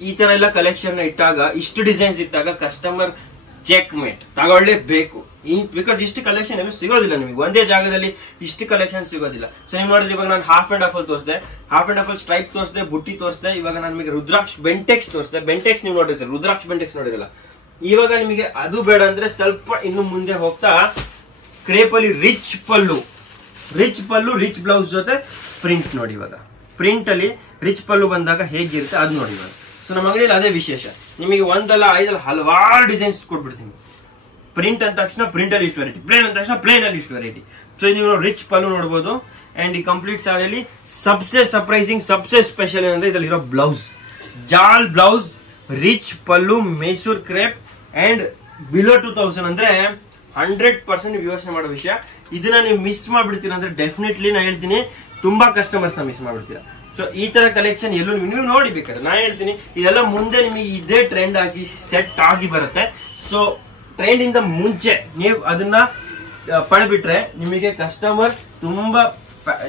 ಈ ತರ ಎಲ್ಲ ಕಲೆಕ್ಷನ್ ಇಟ್ಟಾಗ, ಇಷ್ಟು ಡಿಸೈನ್ಸ್ ಇಟ್ಟಾಗ ಕಸ್ಟಮರ್ ಚೆಕ್ ಮೇಟ್ ತಗೊಳ್ಳೇಬೇಕು. ಬಿಕಾಸ್ ಇಷ್ಟು ಕಲೆಕ್ಷನ್ ಏನು ಸಿಗೋದಿಲ್ಲ ನಿಮಗೆ, ಒಂದೇ ಜಾಗದಲ್ಲಿ ಇಷ್ಟು ಕಲೆಕ್ಷನ್ ಸಿಗೋದಿಲ್ಲ. ಸೊ ನೀವು ನೋಡಿದ್ರೆ ಇವಾಗ ನಾನು ಹಾಫ್ ಅಂಡ್ ಹಾಫ್ ಅಲ್ಲಿ ತೋರಿಸಿದೆ, ಹಾಫ್ ಅಂಡ್ ಹಾಫ್ ಅಲ್ಲಿ ಸ್ಟ್ರೈಪ್ ತೋರಿಸಿದೆ, ಬುಟ್ಟಿ ತೋರಿಸಿದೆ. ಇವಾಗ ನಾನು ನಿಮಗೆ ರುದ್ರಾಕ್ಷ್ ಬೆಂಟೆಕ್ಸ್ ತೋರಿಸಿದೆ. ಬೆಂಟೆಕ್ಸ್ ನೀವು ನೋಡಿರ್ತೀರಿ, ರುದ್ರಾಕ್ಷ್ ಬೆಂಟೆಕ್ಸ್ ನೋಡಿರಲ್ಲ. ಇವಾಗ ನಿಮಗೆ ಅದು ಬೇಡ ಅಂದ್ರೆ ಸ್ವಲ್ಪ ಇನ್ನು ಮುಂದೆ ಹೋಗ್ತಾ ಕ್ರೇಪ್ ಅಲ್ಲಿ ರಿಚ್ ಪಲ್ಲು, ರಿಚ್ ಬ್ಲೌಸ್ ಜೊತೆ ಪ್ರಿಂಟ್ ನೋಡಿ. ಇವಾಗ ಪ್ರಿಂಟ್ ಅಲ್ಲಿ ರಿಚ್ ಪಲ್ಲು ಬಂದಾಗ ಹೇಗಿರುತ್ತೆ ಅದು ನೋಡಿ ಇವಾಗ. ಸೊ ನಮ್ಮ ಅಂಗಡಿಯಲ್ಲಿ ಅದೇ ವಿಶೇಷ, ನಿಮಗೆ ಒಂದಲ್ಲ 5 ಹಲವಾರು ಡಿಸೈನ್ಸ್ ಕೊಟ್ಬಿಡ್ತೀನಿ. ಪ್ರಿಂಟ್ ಅಂದ ತಕ್ಷಣ ಪ್ರಿಂಟ್ ಅಲ್ಲಿ ಇಷ್ಟು ವೆರೈಟಿ, ಪ್ಲೇನ್ ಅಂದ ತಕ್ಷಣ ಪ್ಲೇನ್ ಅಲ್ಲಿ ಇಷ್ಟು ವೆರೈಟಿ. ಸೊ ನೀವು ರಿಚ್ ಪಲ್ಲು ನೋಡಬಹುದು. ಅಂಡ್ ಈ complete ಸ್ಯಾರಿಯಲ್ಲಿ Sabse surprising, Sabse special ಏನಂದ್ರೆ ಇದರಲ್ಲಿರೋ ಬ್ಲೌಸ್, ಜಾಲ್ blouse, rich pallu, Mysore crepe and below 2000 ಅಂದ್ರೆ 100% ನೀವು ಯೋಚನೆ ಮಾಡೋ ವಿಷಯ. ಇದನ್ನ ನೀವು ಮಿಸ್ ಮಾಡ್ಬಿಡ್ತೀರಾ ಅಂದ್ರೆ ಡೆಫಿನೆಟ್ಲಿ ನಾನು ಹೇಳ್ತೀನಿ ತುಂಬಾ ಕಸ್ಟಮರ್ಸ್ ನ ಮಿಸ್ ಮಾಡ್ಬಿಡ್ತೀರಾ. ಸೊ ಈ ತರ ಕಲೆಕ್ಷನ್ ಎಲ್ಲೂ ನೀವು ನೋಡಿ ಬೇಕಾದ್ರೆ ನಾನು ಹೇಳ್ತೀನಿ ಇದೆಲ್ಲ ಮುಂದೆ ನಿಮಗೆ ಇದೇ ಟ್ರೆಂಡ್ ಆಗಿ ಸೆಟ್ ಆಗಿ ಬರುತ್ತೆ. ಸೊ ಟ್ರೆಂಡ್ ಇಂದ ಮುಂಚೆ ನೀವು ಅದನ್ನ ಪಡೆಬಿಟ್ರೆ ನಿಮಗೆ ಕಸ್ಟಮರ್ ತುಂಬಾ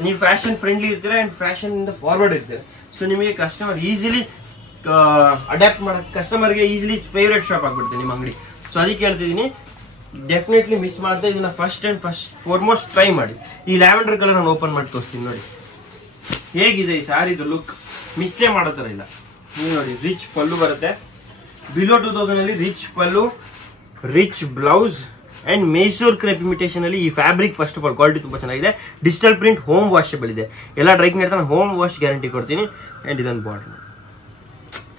ನೀವು ಫ್ಯಾಷನ್ ಫ್ರೆಂಡ್ಲಿ ಇರ್ತೀರಾ ಅಂಡ್ ಫ್ಯಾಷನ್ ಇಂದ ಫಾರ್ವರ್ಡ್ ಇರ್ತೀರಾ. ಸೊ ನಿಮಗೆ ಕಸ್ಟಮರ್ ಈಸಿಲಿ ಅಡ್ಯಾಪ್ಟ್ ಮಾಡಕ್, ಕಸ್ಟಮರ್ಗೆ ಈಸಿಲಿ ಫೇವ್ರೇಟ್ ಶಾಪ್ ಆಗ್ಬಿಡುತ್ತೆ ನಿಮ್ಮ ಅಂಗಡಿ. ಸೊ ಅದಕ್ಕೆ ಹೇಳ್ತಿದ್ದೀನಿ ಡೆಫಿನೆಟ್ಲಿ ಮಿಸ್ ಮಾಡದೆ ಇದನ್ನ ಫಸ್ಟ್ ಫಾರ್ಮೋಸ್ಟ್ ಟ್ರೈ ಮಾಡಿ. ಈ ಲ್ಯಾವೆಂಡರ್ ಕಲರ್ ನಾನು ಓಪನ್ ಮಾಡಿ ತೋರಿಸ್ತೀನಿ ನೋಡಿ ಹೇಗಿದೆ ಈ ಸ್ಯಾರಿದು ಲುಕ್. ಮಿಸ್ಸೇ ಮಾಡೋ ತರ ಇಲ್ಲ. ನೀವು ನೋಡಿ ರಿಚ್ ಪಲ್ಲು ಬರುತ್ತೆ, ಬಿಲೋ 2000 ಅಲ್ಲಿ rich pallu, rich blouse and Mysore crepe imitation ಅಲ್ಲಿ. ಈ fabric first of all quality ತುಂಬಾ ಚೆನ್ನಾಗಿದೆ. ಡಿಜಿಟಲ್ ಪ್ರಿಂಟ್, ಹೋಮ್ ವಾಷಬಲ್ ಇದೆ. ಎಲ್ಲ ಡ್ರೈಕಿಂಗ್ ಇರ್ತಾನೆ, ಹೋಮ್ ವಾಶ್ ಗ್ಯಾರಂಟಿ ಕೊಡ್ತೀನಿ. ಅಂಡ್ ಇದೊಂದು ಬಾರ್ಡರ್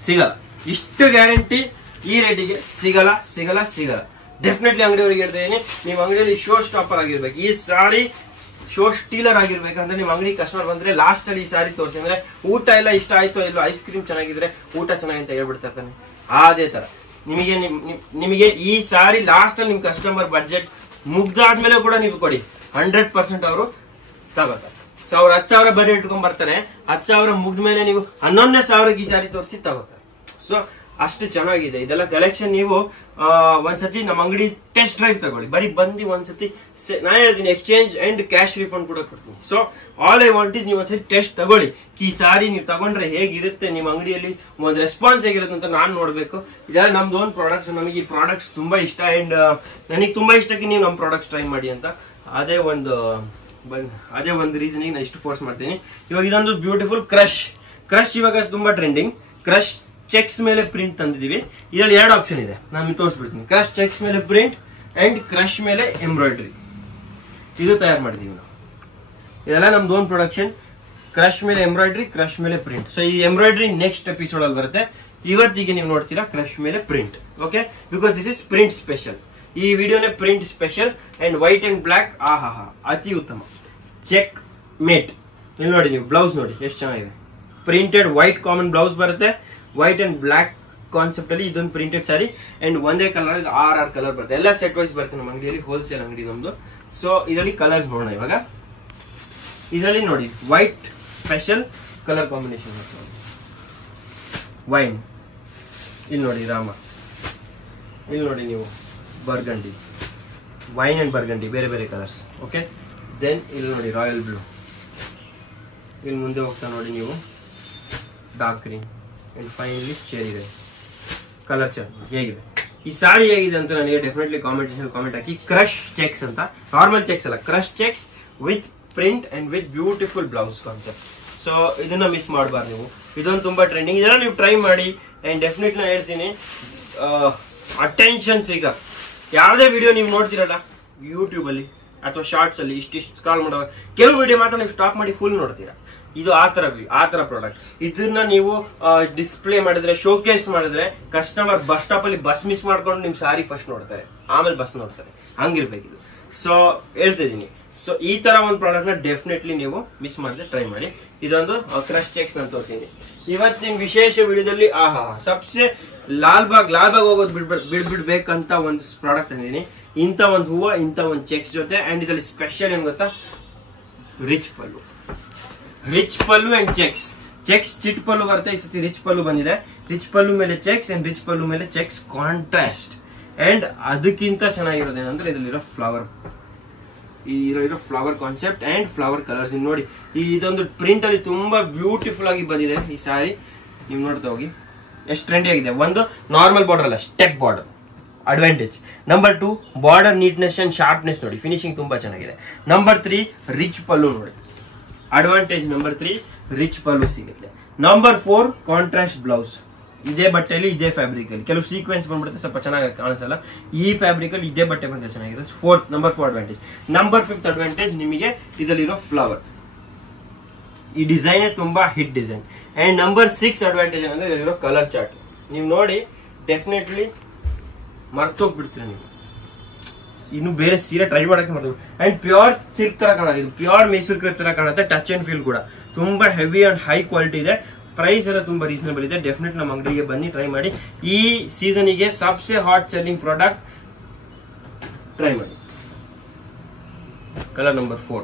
ಸಿಗಲ್ಲ, ಇಷ್ಟು ಗ್ಯಾರಂಟಿ ಈ ರೇಟಿಗೆ ಸಿಗಲ್ಲ. ಡೆಫಿನೆಟ್ಲಿ ಅಂಗಡಿಯವರಿಗೆ ಹೇಳ್ತಾ ಇದೀನಿ, ನಿಮ್ಮ ಅಂಗಡಿಯಲ್ಲಿ ಶೋ ಸ್ಟಾಪರ್ ಆಗಿರ್ಬೇಕು. ಈ ಸಾರಿ ಶೋ ಸ್ಟೀಲರ್ ಆಗಿರ್ಬೇಕಂದ್ರೆ ನಿಮ್ಮ ಅಂಗಡಿ ಕಸ್ಟಮರ್ ಬಂದ್ರೆ ಲಾಸ್ಟ್ ಅಲ್ಲಿ ಈ ಸಾರಿ ತೋರಿಸಿ ಅಂದ್ರೆ ಊಟ ಎಲ್ಲ ಇಷ್ಟ ಆಯ್ತು, ಇಲ್ಲ ಐಸ್ ಕ್ರೀಮ್ ಚೆನ್ನಾಗಿದ್ರೆ ಊಟ ಚೆನ್ನಾಗಿ ಅಂತ ಹೇಳ್ಬಿಡ್ತಾ ಇರ್ತಾನೆ. ಅದೇ ತರ ನಿಮಗೆ ಈ ಸಾರಿ ಲಾಸ್ಟ್ ಅಲ್ಲಿ ನಿಮ್ ಕಸ್ಟಮರ್ ಬಡ್ಜೆಟ್ ಮುಗ್ದಾದ್ಮೇಲೆ ಕೂಡ ನೀವು ಕೊಡಿ, 100% ಅವರು ತಗೋತಾರೆ. ಸೊ ಅವ್ರು 10,000 ಬಡ್ಜೆಟ್ ಇಟ್ಕೊಂಡ್ ಬರ್ತಾರೆ, 10,000 ಮುಗ್ದ್ಮೇಲೆ ನೀವು 11,000 ಈ ಸಾರಿ ತೋರಿಸಿ ತಗೋತಾರೆ. ಸೊ ಅಷ್ಟು ಚೆನ್ನಾಗಿದೆ ಇದೆಲ್ಲ ಕಲೆಕ್ಷನ್. ನೀವು ಒಂದ್ಸತಿ ನಮ್ಮ ಅಂಗಡಿ ಟೆಸ್ಟ್ ಡ್ರೈವ್ ತಗೊಳ್ಳಿ, ಬರೀ ಬಂದು ಒಂದ್ಸತಿ ನಾನು ಹೇಳ್ತೀನಿ ಎಕ್ಸ್ಚೇಂಜ್ ಅಂಡ್ ಕ್ಯಾಶ್ ರಿಫಂಡ್ ಕೂಡ ಕೊಡ್ತೀನಿ. So all I want is ನೀವು ಒಂದ್ಸತಿ ಟೆಸ್ಟ್ ತಗೊಳ್ಳಿ. ಈ ಸಾರಿ ನೀವು ತಗೊಂಡ್ರೆ ಹೇಗಿರುತ್ತೆ, ನಿಮ್ಮ ಅಂಗಡಿಯಲ್ಲಿ ಒಂದು ರೆಸ್ಪಾನ್ಸ್ ಹೇಗಿರುತ್ತೆ ಅಂತ ನಾನು ನೋಡ್ಬೇಕು. ಇದೆಲ್ಲ ನಮ್ದು ಓನ್ ಪ್ರಾಡಕ್ಟ್ಸ್, ನಮಗೆ ಈ ಪ್ರಾಡಕ್ಟ್ಸ್ ತುಂಬಾ ಇಷ್ಟ ಅಂಡ್ ನನಗೆ ತುಂಬಾ ಇಷ್ಟಕ್ಕೆ ನೀವು ನಮ್ಮ ಪ್ರಾಡಕ್ಟ್ಸ್ ಟ್ರೈ ಮಾಡಿ ಅಂತ ಅದೇ ಒಂದು ರೀಸನ್ ನಾನು ಇಷ್ಟು ಫೋರ್ಸ್ ಮಾಡ್ತೀನಿ. ಇವಾಗ ಇದೊಂದು ಬ್ಯೂಟಿಫುಲ್ ಕ್ರಶ್ ಇವಾಗ ತುಂಬಾ ಟ್ರೆಂಡಿಂಗ್. ಕ್ರಶ್ ಚೆಕ್ಸ್ ಮೇಲೆ ಪ್ರಿಂಟ್ ತಂದಿದೀವಿ. ಇದರಲ್ಲಿ 2 ಆಪ್ಷನ್ ಇದೆ, ನಾನು ತೋರಿಸ್ಬಿಡ್ತೀನಿ. ಕ್ರಶ್ ಚೆಕ್ಸ್ ಮೇಲೆ ಪ್ರಿಂಟ್ ಅಂಡ್ ಕ್ರಶ್ ಮೇಲೆ ಎಂಬ್ರಾಯ್ಡ್ರಿ ಇದು ತಯಾರು ಮಾಡಿದೀವಿ ನಾವು. ಇದೆಲ್ಲ ನಮ್ದು ಓನ್ ಪ್ರೊಡಕ್ಷನ್. ಕ್ರಶ್ ಮೇಲೆ ಎಂಬ್ರಾಯ್ಡ್ರಿ, ಕ್ರಶ್ ಮೇಲೆ ಪ್ರಿಂಟ್. ಸೊ ಈ ಎಂಬ್ರಾಯ್ಡ್ರಿ ನೆಕ್ಸ್ಟ್ ಎಪಿಸೋಡ್ ಅಲ್ಲಿ ಬರುತ್ತೆ. ಇವತ್ತಿಗೆ ನೀವು ನೋಡ್ತೀರಾ ಕ್ರಶ್ ಮೇಲೆ print. Okay, because this is print special. ಈ ವಿಡಿಯೋನೇ print special. And white and black, ಆಹಾ ಅತಿ ಉತ್ತಮ. Check mate. ಇಲ್ಲಿ ನೋಡಿ, ನೀವು ಬ್ಲೌಸ್ ನೋಡಿ ಎಷ್ಟು ಚೆನ್ನಾಗಿದೆ. ಪ್ರಿಂಟೆಡ್ ವೈಟ್ ಕಾಮನ್ ಬ್ಲೌಸ್ ಬರುತ್ತೆ. ವೈಟ್ ಅಂಡ್ ಬ್ಲಾಕ್ ಕಾನ್ಸೆಪ್ಟ್ ಅಲ್ಲಿ ಇದೊಂದು ಪ್ರಿಂಟೆಡ್ ಸ್ಯಾರಿ. ಅಂಡ್ ಒಂದೇ ಕಲರ್, 6 ಕಲರ್ ಬರುತ್ತೆ. ಎಲ್ಲ ಸೆಟ್ ವೈಸ್ ಬರುತ್ತೆ ನಮ್ಮ ಅಂಗಡಿಯಲ್ಲಿ, ಹೋಲ್ಸೇಲ್ ಅಂಗಡಿ ನಮ್ದು. ಸೊ ಇದರಲ್ಲಿ ಕಲರ್ಸ್ ನೋಡೋಣ ಇವಾಗ. ಇದರಲ್ಲಿ ನೋಡಿ white special colour combination. Wine, ಇಲ್ಲಿ ನೋಡಿ ರಾಮ, ಇಲ್ಲಿ ನೋಡಿ ನೀವು ಬರ್ಗಂಡಿ, ವೈನ್ ಅಂಡ್ ಬರ್ಗಂಡಿ ಬೇರೆ ಬೇರೆ ಕಲರ್ಸ್. ಓಕೆ, ದೆನ್ ಇಲ್ಲಿ ನೋಡಿ ರಾಯಲ್ ಬ್ಲೂ. ಇಲ್ಲಿ ಮುಂದೆ ಹೋಗ್ತಾ ನೋಡಿ ನೀವು dark green and finally cherry green. Colour ಚೆನ್ನಾಗಿ ಹೇಗಿದೆ, ಈ ಸಾರಿ ಹೇಗಿದೆ ಅಂತ ನನಗೆ ಡೆಫಿನೆಟ್ಲಿ ಕಾಮೆಂಟ್ ಹಾಕಿ. ಕ್ರಶ್ ಚೆಕ್ಸ್ ಅಂತ, ನಾರ್ಮಲ್ ಚೆಕ್ಸ್ ಅಲ್ಲ, crush cheques with print and with beautiful blouse concept. So ಇದನ್ನ ಮಿಸ್ ಮಾಡಬಾರ್ದು ನೀವು. ಇದೊಂದು ತುಂಬಾ ಟ್ರೆಂಡಿಂಗ್. ಇದನ್ನ ನೀವು ಟ್ರೈ ಮಾಡಿ. ಅಂಡ್ ಡೆಫಿನೆಟ್ಲಿ ನಾನು ಹೇಳ್ತೀನಿ, ಅಟೆನ್ಷನ್ ಈಗ ಯಾವುದೇ ವಿಡಿಯೋ ನೀವು ನೋಡ್ತೀರಲ್ಲ ಯೂಟ್ಯೂಬ್ ಅಲ್ಲಿ ಅಥವಾ ಶಾರ್ಟ್ಸ್ ಅಲ್ಲಿ ಇಷ್ಟಿಷ್ಟು ಸ್ಕ್ರಾಲ್ ಮಾಡುವಾಗ ಕೆಲವು ವಿಡಿಯೋ ಮಾತ್ರ ನೀವು ಸ್ಟಾಪ್ ಮಾಡಿ ಫುಲ್ ನೋಡ್ತೀರಾ. ಇದು ಆ ತರ ಪ್ರಾಡಕ್ಟ್. ಇದನ್ನ ನೀವು ಡಿಸ್ಪ್ಲೇ ಮಾಡಿದ್ರೆ, ಶೋಕೇಸ್ ಮಾಡಿದ್ರೆ, ಕಸ್ಟಮರ್ ಬಸ್ ಸ್ಟಾಪ್ ಅಲ್ಲಿ ಬಸ್ ಮಿಸ್ ಮಾಡ್ಕೊಂಡು ನಿಮ್ ಸಾರಿ ಫಸ್ಟ್ ನೋಡ್ತಾರೆ, ಆಮೇಲೆ ಬಸ್ ನೋಡ್ತಾರೆ. ಹಂಗಿರ್ಬೇಕಿದು. ಸೊ ಹೇಳ್ತಿದ್ದೀನಿ, ಸೊ ಈ ತರ ಒಂದು ಪ್ರಾಡಕ್ಟ್ ನ ಡೆಫಿನೆಟ್ಲಿ ನೀವು ಮಿಸ್ ಮಾಡಿದ್ರೆ ಟ್ರೈ ಮಾಡಿ. ಇದೊಂದು ಕ್ರಶ್ ಚೆಕ್ಸ್ ನಾನು ತೋರಿಸ್ತೀನಿ ಇವತ್ತಿನ ವಿಶೇಷ ವಿಡಿಯೋದಲ್ಲಿ. ಸಬ್ಸೆ ಲಾಲ್ಬಾಗ್ ಹೋಗೋದು ಬಿಡ್ಬೇಕಂತ ಒಂದು ಪ್ರಾಡಕ್ಟ್ ತಂದಿದ್ದೀನಿ. ಇಂಥ ಒಂದು ಹೂವು, ಇಂಥ ಒಂದು ಚೆಕ್ಸ್ ಜೊತೆ. ಅಂಡ್ ಇದರಲ್ಲಿ ಸ್ಪೆಷಲ್ ಏನ್ ಗೊತ್ತಾ, ರಿಚ್ ಪಲ್ಲು ಅಂಡ್ ಚೆಕ್ಸ್ ಚಿಟ್ ಪಲ್ಲು ಬರುತ್ತೆ. ಈ ಸತಿ ರಿಚ್ ಪಲ್ಲು ಬಂದಿದೆ. ರಿಚ್ ಪಲ್ಲು ಮೇಲೆ ಚೆಕ್ಸ್ ಅಂಡ್ ರಿಚ್ ಪಲ್ಲು ಮೇಲೆ ಚೆಕ್ಸ್ ಕಾಂಟ್ರಾಸ್ಟ್. ಅಂಡ್ ಅದಕ್ಕಿಂತ ಚೆನ್ನಾಗಿರೋದೇನಂದ್ರೆ ಇದರಲ್ಲಿರೋ ಫ್ಲವರ್, ಇರೋ flower concept and flower colours. ನೋಡಿ, ಇದೊಂದು ಪ್ರಿಂಟ್ ಅಲ್ಲಿ ತುಂಬಾ ಬ್ಯೂಟಿಫುಲ್ ಆಗಿ ಬಂದಿದೆ ಈ ಸಾರಿ. ನೀವು ನೋಡ್ತಾ ಹೋಗಿ ಎಷ್ಟು ಟ್ರೆಂಡಿ ಆಗಿದೆ. ಒಂದು ನಾರ್ಮಲ್ ಬಾರ್ಡರ್ ಅಲ್ಲ, step border, advantage. Number 2 border neatness and sharpness ನೋಡಿ, ಫಿನಿಶಿಂಗ್ ತುಂಬಾ ಚೆನ್ನಾಗಿದೆ. ನಂಬರ್ 3 ರಿಚ್ ಪಲ್ಲು ನೋಡಿ, ಅಡ್ವಾಂಟೇಜ್. ನಂಬರ್ 3 ರಿಚ್ ಪಲ್ಲು ಸಿಗುತ್ತೆ. Number 4 contrast blouse. ಇದೇ ಬಟ್ಟೆಯಲ್ಲಿ ಇದೇ ಫ್ಯಾಬ್ರಿಕ್ ಅಲ್ಲಿ ಕೆಲವು ಸೀಕ್ವೆನ್ಸ್ ಬಂದ್ಬಿಡುತ್ತೆ, ಸ್ವಲ್ಪ ಚೆನ್ನಾಗಿ ಕಾಣಿಸಲ್ಲ. ಈ ಫ್ಯಾಬ್ರಿಕ್ ಅಲ್ಲಿ ಇದೇ ಬಟ್ಟೆ ಬಂದ್ರೆ ಚೆನ್ನಾಗಿದೆ. Number 4 advantage. ನಂಬರ್ 5 ಅಡ್ವಾಂಟೇಜ್ ನಿಮಗೆ ಇದರಲ್ಲಿರೋ ಫ್ಲವರ್. ಈ ಡಿಸೈನ್ ತುಂಬಾ hit design. And number 6 advantage ಅಂದ್ರೆ ಇದರಲ್ಲಿರೋ ಕಲರ್ ಚಾರ್ಟ್. ನೀವು ನೋಡಿ ಡೆಫಿನೆಟ್ಲಿ ಮರ್ತೋಗ್ಬಿಡ್ತೀರ ನೀವು. ಇನ್ನು ಬೇರೆ ಸೀರೆ ಟ್ರೈ ಮಾಡಕ್ಕೆ ಮಾಡ್ತೀವಿ. ಅಂಡ್ ಪ್ಯೂರ್ ಸಿಲ್ಕ್ ತರ ಕಾಣುತ್ತೆ, ಇದು ಪ್ಯೂರ್ ಮೈಸೂರು ಕ್ರೇಪ್ ತರ ಕಾಣುತ್ತೆ. ಟಚ್ ಅಂಡ್ ಫೀಲ್ ಕೂಡ ತುಂಬಾ ಹೆವಿ ಅಂಡ್ ಹೈ ಕ್ವಾಲಿಟಿ ಇದೆ. ಪ್ರೈಸ್ ಎಲ್ಲ ತುಂಬಾ ರೀಸನಬಲ್ ಇದೆ. ಡೆಫಿನೆಟ್ ನಮ್ಮ ಅಂಗಡಿಗೆ ಬನ್ನಿ, ಟ್ರೈ ಮಾಡಿ. ಈ ಸೀಸನ್ಗೆ Sabse hot selling product try ಮಾಡಿ. ಕಲರ್ ನಂಬರ್ 4,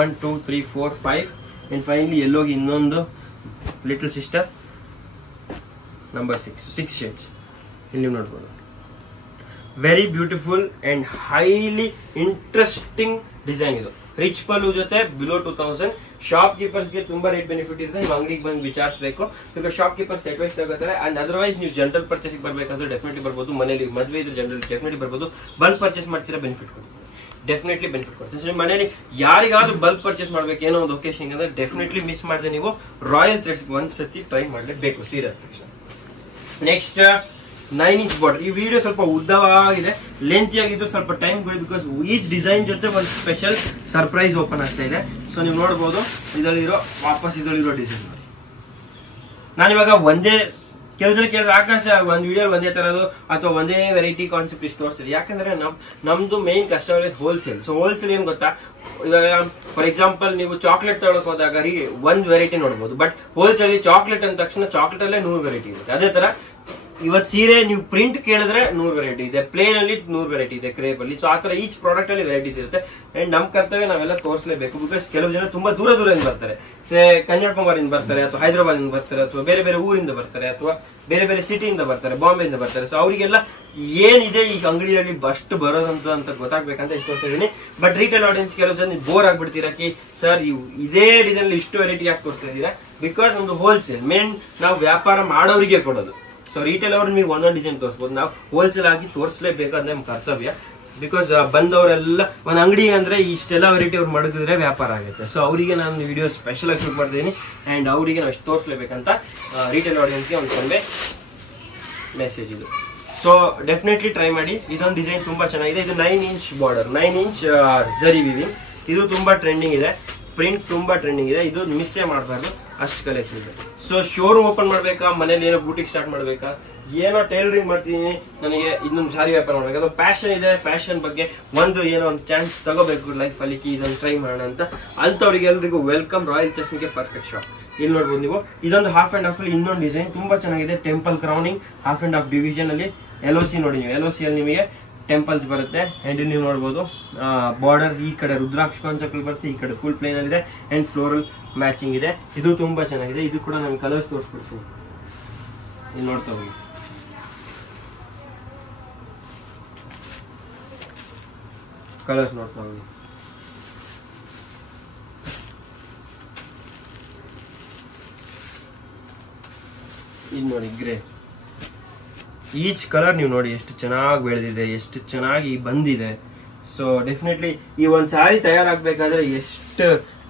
1 2 3 4 5 ಅಂಡ್ ಫೈನಲಿ ಎಲ್ಲೋಗಿ ಇನ್ನೊಂದು ಲಿಟಲ್ ಸಿಸ್ಟರ್. ನಂಬರ್ 6 ಶೇಡ್ಸ್ ಇಲ್ಲಿ ನೀವು ನೋಡ್ಬೋದು. Very beautiful and highly interesting design ಇದು. ರಿಚ್ ಪಲ್ಲು ಜೊತೆ ಬಿಲೋ 2000. ಶಾಪ್ ಕೀಪರ್ಸ್ಗೆ ತುಂಬಾ ರೇಟ್ ಬೆನಿಫಿಟ್ ಇರುತ್ತೆ. ನೀವು ಅಂಗಡಿಗೆ ಬಂದು ವಿಚಾರಿಸಬೇಕು. Because shopkeeper set wise ತಗೋತಾರೆ. ಅಂಡ್ ಅದರ್ವೈಸ್ ನೀವು ಜನರಲ್ ಪರ್ಚೇಸ್ ಬರ್ಬೇಕಂದ್ರೆ ಡೆಫಿನೆಟ್ಲಿ ಬರ್ಬೋದು. ಮನೇಲಿ ಮದುವೆ ಇದ್ರೆ ಜನರಲ್ ಡೆಫಿನೆಟ್ಲಿ ಬರ್ಬೋದು. ಬಲ್ಕ್ ಪರ್ಚೇಸ್ ಮಾಡ್ತೀರಾ ಬೆನಿಫಿಟ್ ಕೊಡ್ತೀವಿ, ಡೆಫಿನೆಟ್ಲಿ ಬೆನಿಫಿಟ್ ಕೊಡ್ತೀವಿ. ಮನೇಲಿ ಯಾರಿಗಾದ್ರೂ ಬಲ್ಕ್ ಪರ್ಚೇಸ್ ಮಾಡ್ಬೇಕು ಏನೋ ಒಂದು ಒಕೇಶನ್ ಅಂದ್ರೆ ಡೆಫಿನೆಟ್ಲಿ ಮಿಸ್ ಮಾಡಿದೆ ನೀವು ರಾಯಲ್ ಥ್ರೆಡ್ಸ್ ಒಂದ್ಸತಿ ಟ್ರೈ ಮಾಡಲೇಬೇಕು ಸೀರೆ ತಕ್ಷಣ. Next 9 inch border. ಈ ವಿಡಿಯೋ ಸ್ವಲ್ಪ ಉದ್ದವಾಗಿದೆ, ಲೆಂತಿ ಆಗಿದ್ದು, ಸ್ವಲ್ಪ ಟೈಮ್ ಕೊಡಿ. ಬಿಕಾಸ್ ಈಚ್ ಡಿಸೈನ್ ಜೊತೆ ಒಂದು ಸ್ಪೆಷಲ್ ಸರ್ಪ್ರೈಸ್ ಓಪನ್ ಆಗ್ತಾ ಇದೆ. ಸೊ ನೀವು ನೋಡಬಹುದು ಇದರಲ್ಲಿರೋ ಡಿಸೈನ್ ನೋಡಿ. ನಾನಿವಾಗ ಒಂದೇ ಕೆಲವು ಜನ ಕೇಳಿದ್ರೆ ಆಕಾಶ ಒಂದ್ ವಿಡಿಯೋ ಒಂದೇ ತರದು ಅಥವಾ ಒಂದೇ ವೆರೈಟಿ ಕಾನ್ಸೆಪ್ಟ್ ಇಷ್ಟು ತೋರಿಸ್ತೀವಿ. ಯಾಕಂದ್ರೆ ನಮ್ದು main customer wholesale. So wholesale ಏನ್ ಗೊತ್ತಾ, ಇವಾಗ ಫಾರ್ ಎಕ್ಸಾಂಪಲ್ ನೀವು ಚಾಕ್ಲೇಟ್ ತಗೊಳಕ್ ಹೋದಾಗ ಒಂದ್ ವೆರೈಟಿ ನೋಡಬಹುದು. ಬಟ್ ಹೋಲ್ಸೇಲ್ ಚಾಕ್ಲೇಟ್ ಅಂದ ತಕ್ಷಣ ಚಾಕ್ಲೇಟ್ ಅಲ್ಲೇ 100 ವೆರೈಟಿ ಇರುತ್ತೆ. ಅದೇ ತರ ಇವತ್ತು ಸೀರೆ ನೀವು ಪ್ರಿಂಟ್ ಕೇಳಿದ್ರೆ 100 ವೆರೈಟಿ ಇದೆ, ಪ್ಲೇನ್ ಅಲ್ಲಿ 100 ವೆರೈಟಿ ಇದೆ, ಕ್ರೇಪ್ ಅಲ್ಲಿ. ಸೊ ಆತರ ಈಚ್ ಪ್ರಾಡಕ್ಟ್ ಅಲ್ಲಿ ವೆರೈಟೀಸ್ ಇರುತ್ತೆ. ಅಂಡ್ ನಮ್ ಕರ್ತವ್ಯ ನಾವೆಲ್ಲ ತೋರಿಸಲೇಬೇಕು. ಬಿಕಾಸ್ ಕೆಲವು ಜನ ತುಂಬಾ ದೂರದಿಂದ ಬರ್ತಾರೆ. ಕನ್ಯಾಕುಮಾರಿಯಿಂದ ಬರ್ತಾರೆ, ಅಥವಾ ಹೈದರಾಬಾದ್ ಇಂದ ಬರ್ತಾರೆ, ಅಥವಾ ಬೇರೆ ಬೇರೆ ಊರಿಂದ ಬರ್ತಾರೆ, ಅಥವಾ ಬೇರೆ ಬೇರೆ ಸಿಟಿಯಿಂದ ಬರ್ತಾರೆ, ಬಾಂಬೆಯಿಂದ ಬರ್ತಾರೆ. ಸೊ ಅವರಿಗೆಲ್ಲ ಏನಿದೆ ಈ ಅಂಗಡಿಯಲ್ಲಿ ಬಸ್ಟ್ ಬರೋದಂತ ಅಂತ ಗೊತ್ತಾಗ್ಬೇಕಂತ ಇಷ್ಟು ತೋರಿಸ್ತಿದ್ದೀನಿ. ಬಟ್ ರಿಟೇಲ್ ಆಡಿಯನ್ಸ್ ಕೆಲವು ಜನ ಬೋರ್ ಆಗ್ಬಿಡ್ತೀರಾ ಕಿ ಸರ್ ಇದೇ ಡಿಸೈನ್ ಇಷ್ಟು ವೆರೈಟಿ ಯಾಕೆ ತೋರಿಸ್ತಾ ಇದ್ದೀರಾ. ಬಿಕಾಸ್ ನಮ್ದು ಹೋಲ್ಸೇಲ್ ಮೇನ್, ನಾವು ವ್ಯಾಪಾರ ಮಾಡೋರಿಗೆ ಕೊಡೋದು. ಸೊ ರಿಟೇಲ್ ಅವ್ರು ನೀವು ಒಂದೊಂದು ಡಿಸೈನ್ ತೋರಿಸಬಹುದು, ನಾವು ಹೋಲ್ಸೇಲ್ ಆಗಿ ತೋರಿಸಲೇಬೇಕು, ಅದ್ ನಮ್ ಕರ್ತವ್ಯ. ಬಿಕಾಸ್ ಬಂದವರೆಲ್ಲ ಒಂದ್ ಅಂಗಡಿ ಅಂದ್ರೆ ಇಷ್ಟೆಲ್ಲ ವೆರೈಟಿ ಅವ್ರು ಮಡಗಿದ್ರೆ ವ್ಯಾಪಾರ ಆಗುತ್ತೆ. ಸೊ ಅವರಿಗೆ ನಾನು ವಿಡಿಯೋ ಸ್ಪೆಷಲ್ ಆಗಿ ಶೂಟ್ ಮಾಡ್ತಿದ್ದೀನಿ. ಅಂಡ್ ಅವರಿಗೆ ನಾವು ಎಷ್ಟು ತೋರಿಸಲೇಬೇಕಂತ ರಿಟೇಲ್ ಆಡಿಯನ್ಸ್ಗೆ ಒಂದು ಕನ್ವೆ ಮೆಸೇಜ್ ಇದು. ಸೊ ಡೆಫಿನೆಟ್ಲಿ ಟ್ರೈ ಮಾಡಿ. ಇದೊಂದು ಡಿಸೈನ್ ತುಂಬಾ ಚೆನ್ನಾಗಿದೆ. ಇದು 9 ಇಂಚ್ ಬಾರ್ಡರ್, 9 ಇಂಚ್ ಝರಿ ವಿವಿಂಗ್. ಇದು ತುಂಬಾ ಟ್ರೆಂಡಿಂಗ್ ಇದೆ. ಪ್ರಿಂಟ್ ತುಂಬಾ ಟ್ರೆಂಡಿಂಗ್ ಇದೆ, ಇದು ಮಿಸ್ಸೇ ಮಾಡಬಾರ್ದು, ಅಷ್ಟು ಕಲೆಕ್ಷನ್ ಇದೆ. ಸೊ ಶೋರೂಮ್ ಓಪನ್ ಮಾಡ್ಬೇಕಾ, ಮನೇಲಿ ಏನೋ ಬೂಟಿಕ್ ಸ್ಟಾರ್ಟ್ ಮಾಡ್ಬೇಕಾ, ಏನೋ ಟೈಲರಿಂಗ್ ಮಾಡ್ತೀನಿ, ನನಗೆ ಇನ್ನೊಂದು ಸಾರಿ ವ್ಯಾಪಾರ ಮಾಡ್ಬೇಕು, ಅದು ಪ್ಯಾಷನ್ ಇದೆ, ಫ್ಯಾಷನ್ ಬಗ್ಗೆ ಏನೋ ಒಂದು ಚಾನ್ಸ್ ತಗೋಬೇಕು ಲೈಫ್ ಅಲ್ಲಿ, ಇದೊಂದು ಟ್ರೈ ಮಾಡೋಣ ಅಂತ ಅಂತವ್ರಿಗೆ ಎಲ್ರಿಗೂ ವೆಲ್ಕಮ್ ರಾಯಲ್ ಚಸ್ಮಿಗೆ ಪರ್ಫೆಕ್ಟ್ ಶಾಪ್. ಇಲ್ಲಿ ನೋಡ್ಬೋದು ನೀವು, ಇದೊಂದು ಹಾಫ್ ಅಂಡ್ ಹಾಫ್ ಅಲ್ಲಿ ಇನ್ನೊಂದು ಡಿಸೈನ್ ತುಂಬಾ ಚೆನ್ನಾಗಿದೆ, temple crowning half and half division ಅಲ್ಲಿ LOC ನೋಡಿ ನೀವು, LOC ಅಲ್ಲಿ ನಿಮಗೆ ಟೆಂಪಲ್ಸ್ ಬರುತ್ತೆ. ಅಂಡ್ ನೀವು ನೋಡಬಹುದು ಬಾರ್ಡರ್ ಈ ಕಡೆ ರುದ್ರಾಕ್ಷ ಕಾನ್ಸೆಪ್ಟ್ ಬರುತ್ತೆ, ಈ ಕಡೆ ಫುಲ್ ಪ್ಲೇನ್ ಅಲ್ಲಿ ಇದೆ ಅಂಡ್ ಫ್ಲೋರಲ್ ಮ್ಯಾಚಿಂಗ್ ಇದೆ. ಇದು ತುಂಬಾ ಚೆನ್ನಾಗಿದೆ. ಇದು ಕೂಡ ನಾನು ಕಲರ್ಸ್ ತೋರಿಸ್ಬಿಡ್ತೀನಿ, ಇಲ್ಲಿ ನೋಡ್ತಾ ಹೋಗಿ. ಕಲರ್ಸ್ ನೋಡ್ತಾ ಹೋಗಿ. ಇದು ನೋಡಿ ಗ್ರೇ, ಈಚ್ ಕಲರ್ ನೀವು ನೋಡಿ ಎಷ್ಟು ಚೆನ್ನಾಗಿ ಬೆಳೆದಿದೆ, ಎಷ್ಟು ಚೆನ್ನಾಗಿ ಬಂದಿದೆ. ಸೊ ಡೆಫಿನೆಟ್ಲಿ ಈ ಒಂದ್ ಸಾರಿ ತಯಾರಾಗಬೇಕಾದ್ರೆ ಎಷ್ಟು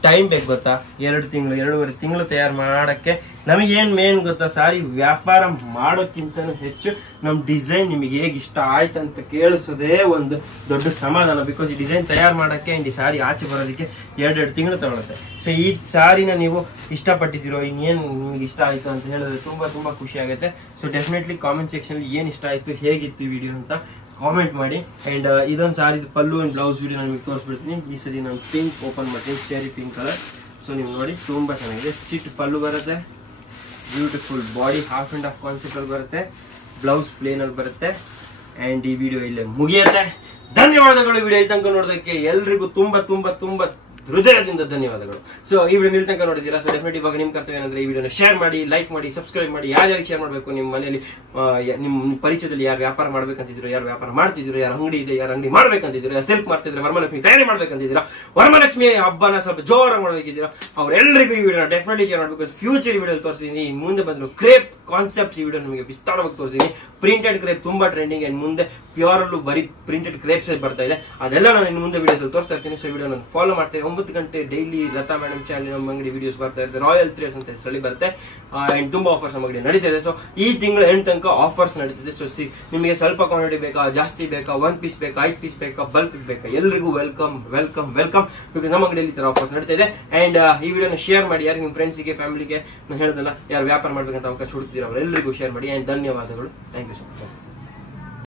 ಟೈಮ್ ಬೇಕು ಗೊತ್ತಾ? 2 ತಿಂಗಳು 2.5 ತಿಂಗಳು ತಯಾರು ಮಾಡಕ್ಕೆ. ನಮಗೇನ್ ಮೇನ್ ಗೊತ್ತಾ, ಸಾರಿ ವ್ಯಾಪಾರ ಮಾಡೋಕ್ಕಿಂತನೂ ಹೆಚ್ಚು ನಮ್ ಡಿಸೈನ್ ನಿಮಗೆ ಹೇಗೆ ಇಷ್ಟ ಆಯ್ತಂತ ಕೇಳಿಸೋದೇ ಒಂದು ದೊಡ್ಡ ಸಮಾಧಾನ. ಬಿಕಾಸ್ ಈ ಡಿಸೈನ್ ತಯಾರು ಮಾಡಕ್ಕೆ ಅಂಡ್ ಈ ಸಾರಿ ಆಚೆ ಬರೋದಕ್ಕೆ 2 ತಿಂಗಳು ತಗೊಳುತ್ತೆ. ಸೊ ಈ ಸಾರಿನ ನೀವು ಇಷ್ಟಪಟ್ಟಿದ್ದೀರೋ, ಇನ್ನೇನು ನಿಮ್ಗೆ ಇಷ್ಟ ಆಯ್ತು ಅಂತ ಹೇಳಿದ್ರೆ ತುಂಬಾ ತುಂಬಾ ಖುಷಿ ಆಗುತ್ತೆ. ಸೊ ಡೆಫಿನೆಟ್ಲಿ ಕಾಮೆಂಟ್ ಸೆಕ್ಷನ್ ಏನ್ ಇಷ್ಟ ಆಯ್ತು, ಹೇಗಿತ್ತು ವಿಡಿಯೋ ಅಂತ ಕಾಮೆಂಟ್ ಮಾಡಿ. ಅಂಡ್ ಇದೊಂದು ಸಾರಿ ಪಲ್ಲು ಅಂಡ್ ಬ್ಲೌಸ್ ವಿಡಿಯೋ ನಾನು ನಿಮಗೆ ತೋರಿಸ್ಬಿಡ್ತೀನಿ. ಈ ಸರಿ ನಾನು ಪಿಂಕ್ ಓಪನ್ ಮಾಡ್ತೀನಿ, ಸ್ಟೇರಿ ಪಿಂಕ್ ಕಲರ್. ಸೊ ನೀವು ನೋಡಿ ತುಂಬಾ ಚೆನ್ನಾಗಿದೆ, ಚಿಟ್ ಪಲ್ಲು ಬರುತ್ತೆ, beautiful body half and half concept ಅಲ್ಲಿ ಬರುತ್ತೆ, ಬ್ಲೌಸ್ ಪ್ಲೇನ್ ಅಲ್ಲಿ ಬರುತ್ತೆ. ಅಂಡ್ ಈ ವಿಡಿಯೋ ಇಲ್ಲೇ ಮುಗಿಯುತ್ತೆ. ಧನ್ಯವಾದಗಳು ವಿಡಿಯೋ ಇಲ್ಲಿ ತನಕ ನೋಡೋದಕ್ಕೆ ಎಲ್ರಿಗೂ ತುಂಬಾ ತುಂಬಾ ತುಂಬಾ ಹೃದಯದಿಂದ ಧನ್ಯವಾದಗಳು. ಸೊ ಈ ವಿಡಿಯೋ ಇಲ್ಲಿ ತನಕ ನೋಡಿದ್ದೀರಾ. ಸೊ ಡೆಫಿನೆಟ್ ಇವಾಗ ನಿಮ್ ಕರ್ತವ್ಯ ಏನಂದ್ರೆ ಈ ವಿಡಿಯೋನ ಶೇರ್ ಮಾಡಿ, ಲೈಕ್ ಮಾಡಿ, ಸಬ್ಸ್ಕ್ರೈಬ್ ಮಾಡಿ. ಯಾರ್ಯಾರಿಗೆ ಶೇರ್ ಮಾಡಬೇಕು, ನಿಮ್ಮ ಮನೆಯಲ್ಲಿ ನಿಮ್ಮ ಪರಿಚಯದಲ್ಲಿ ಯಾರು ವ್ಯಾಪಾರ ಮಾಡ್ಬೇಕಂತಿದ್ರು, ಯಾರು ವ್ಯಾಪಾರ ಮಾಡ್ತಿದ್ರು, ಯಾರು ಅಂಗಡಿ ಇದೆ, ಯಾರು ಅಂಗಡಿ ಮಾಡ್ಬೇಕಂತಿದ್ರು, ಯಾರು ಸೆಲ್ಫ್ ಮಾಡ್ತಿದ್ರೆ, ವರಮಹಾಲಕ್ಷ್ಮಿ ತಯಾರಿ ಮಾಡ್ಬೇಕಂತಿದ್ದೀರಾ, ವರಮಹಾಲಕ್ಷ್ಮಿ ಹಬ್ಬನ ಸ್ವಲ್ಪ ಜೋರಾಗಿ ಮಾಡಬೇಕಿದ್ದೀರಾ, ಅವ್ರೆಲ್ಲರಿಗೂ ಈ ವಿಡಿಯೋನ ಡೆಫಿನೆಟ್ಲಿ ಶೇರ್ ಮಾಡಬೇಕು. ಫ್ಯೂಚರ್ ವಿಡಿಯೋ ತೋರಿಸ್ತೀನಿ, ಮುಂದೆ ಬಂದ್ರು ಕ್ರೇಪ್ ಕಾನ್ಸೆಪ್ಟ್ ಈ ವಿಡಿಯೋ ನಿಮಗೆ ವಿಸ್ತಾರವಾಗಿ ತೋರಿಸ್ತೀನಿ. ಪ್ರಿಂಟೆಡ್ ಕ್ರೇಪ್ ತುಂಬಾ ಟ್ರೆಂಡಿಂಗ್ ಅಂಡ್ ಮುಂದೆ ಪ್ಯೂರ್ ಅಲ್ಲೂ ಬರೀ ಪ್ರಿಂಟೆಡ್ ಕ್ರೇಪ್ಸ್ ಬರ್ತಾ ಇದೆ, ಅದೆಲ್ಲ ನಾನು ಇನ್ನು ಮುಂದೆ ವಿಡಿಯೋಸ್ ತೋರಿಸ್ತಾ ಇರ್ತೀನಿ. ಸೊ ವಿಡಿಯೋ ನಾನು ಫಾಲೋ ಮಾಡ್ತೀನಿ. 9 ಗಂಟೆ ಡೈಲಿ ಲತಾ ಮೇಡಮ್ ಚಾನಲ್ ನಮ್ಮ ಅಂಗಡಿ ವಿಡಿಯೋಸ್ ಬರ್ತಾ ಇರುತ್ತೆ, ರಾಯಲ್ ಥ್ರೆಡ್ಸ್ ಅಂತ ಹೆಸರಲ್ಲಿ ಬರುತ್ತೆ. ಅಂಡ್ ತುಂಬಾ ಆಫರ್ಸ್ ನಮ್ಮ ಅಂಗಡಿ ನಡೀತಾ ಇದೆ. ಸೊ ಈ ತಿಂಗಳು ಎಂಡ್ ತನಕ ಆಫರ್ಸ್ ನಡೀತಿದೆ. ಸೊ ನಿಮಗೆ ಸ್ವಲ್ಪ ಕ್ವಾಂಟಿಟಿ ಬೇಕಾ, ಜಾಸ್ತಿ ಬೇಕಾ, 1 ಪೀಸ್ ಬೇಕಾ, 5 ಪೀಸ್ ಬೇಕಾ, ಬಲ್ಕ್ ಬೇಕಾ, ಎಲ್ರಿಗೂ ವೆಲ್ಕಮ್ ವೆಲ್ಕಮ್ ವೆಲ್ಕಮ್. ಬಿಕಾಸ್ ನಮ್ಮ ಅಂಗಡಿಯಲ್ಲಿ ಈ ತರ ಆಫರ್ಸ್ ನಡೀತಾ ಇದೆ. ಅಂಡ್ ಈ ವಿಡಿಯೋನ ಶೇರ್ ಮಾಡಿ, ಯಾರು ನಿಮ್ಮ ಫ್ರೆಂಡ್ಸ್ಗೆ, ಫ್ಯಾಮಿಲಿಗೆ, ನಾನು ಹೇಳಿದಲ್ಲ ಯಾರು ವ್ಯಾಪಾರ ಮಾಡ್ಬೇಕಂತ ಅವಕಾಶ ಹುಡುಕ್ತಿರೋ ಅವರೆಲ್ಲರಿಗೂ ಶೇರ್ ಮಾಡಿ. ಅಂಡ್ ಧನ್ಯವಾದಗಳು. Thank you so much.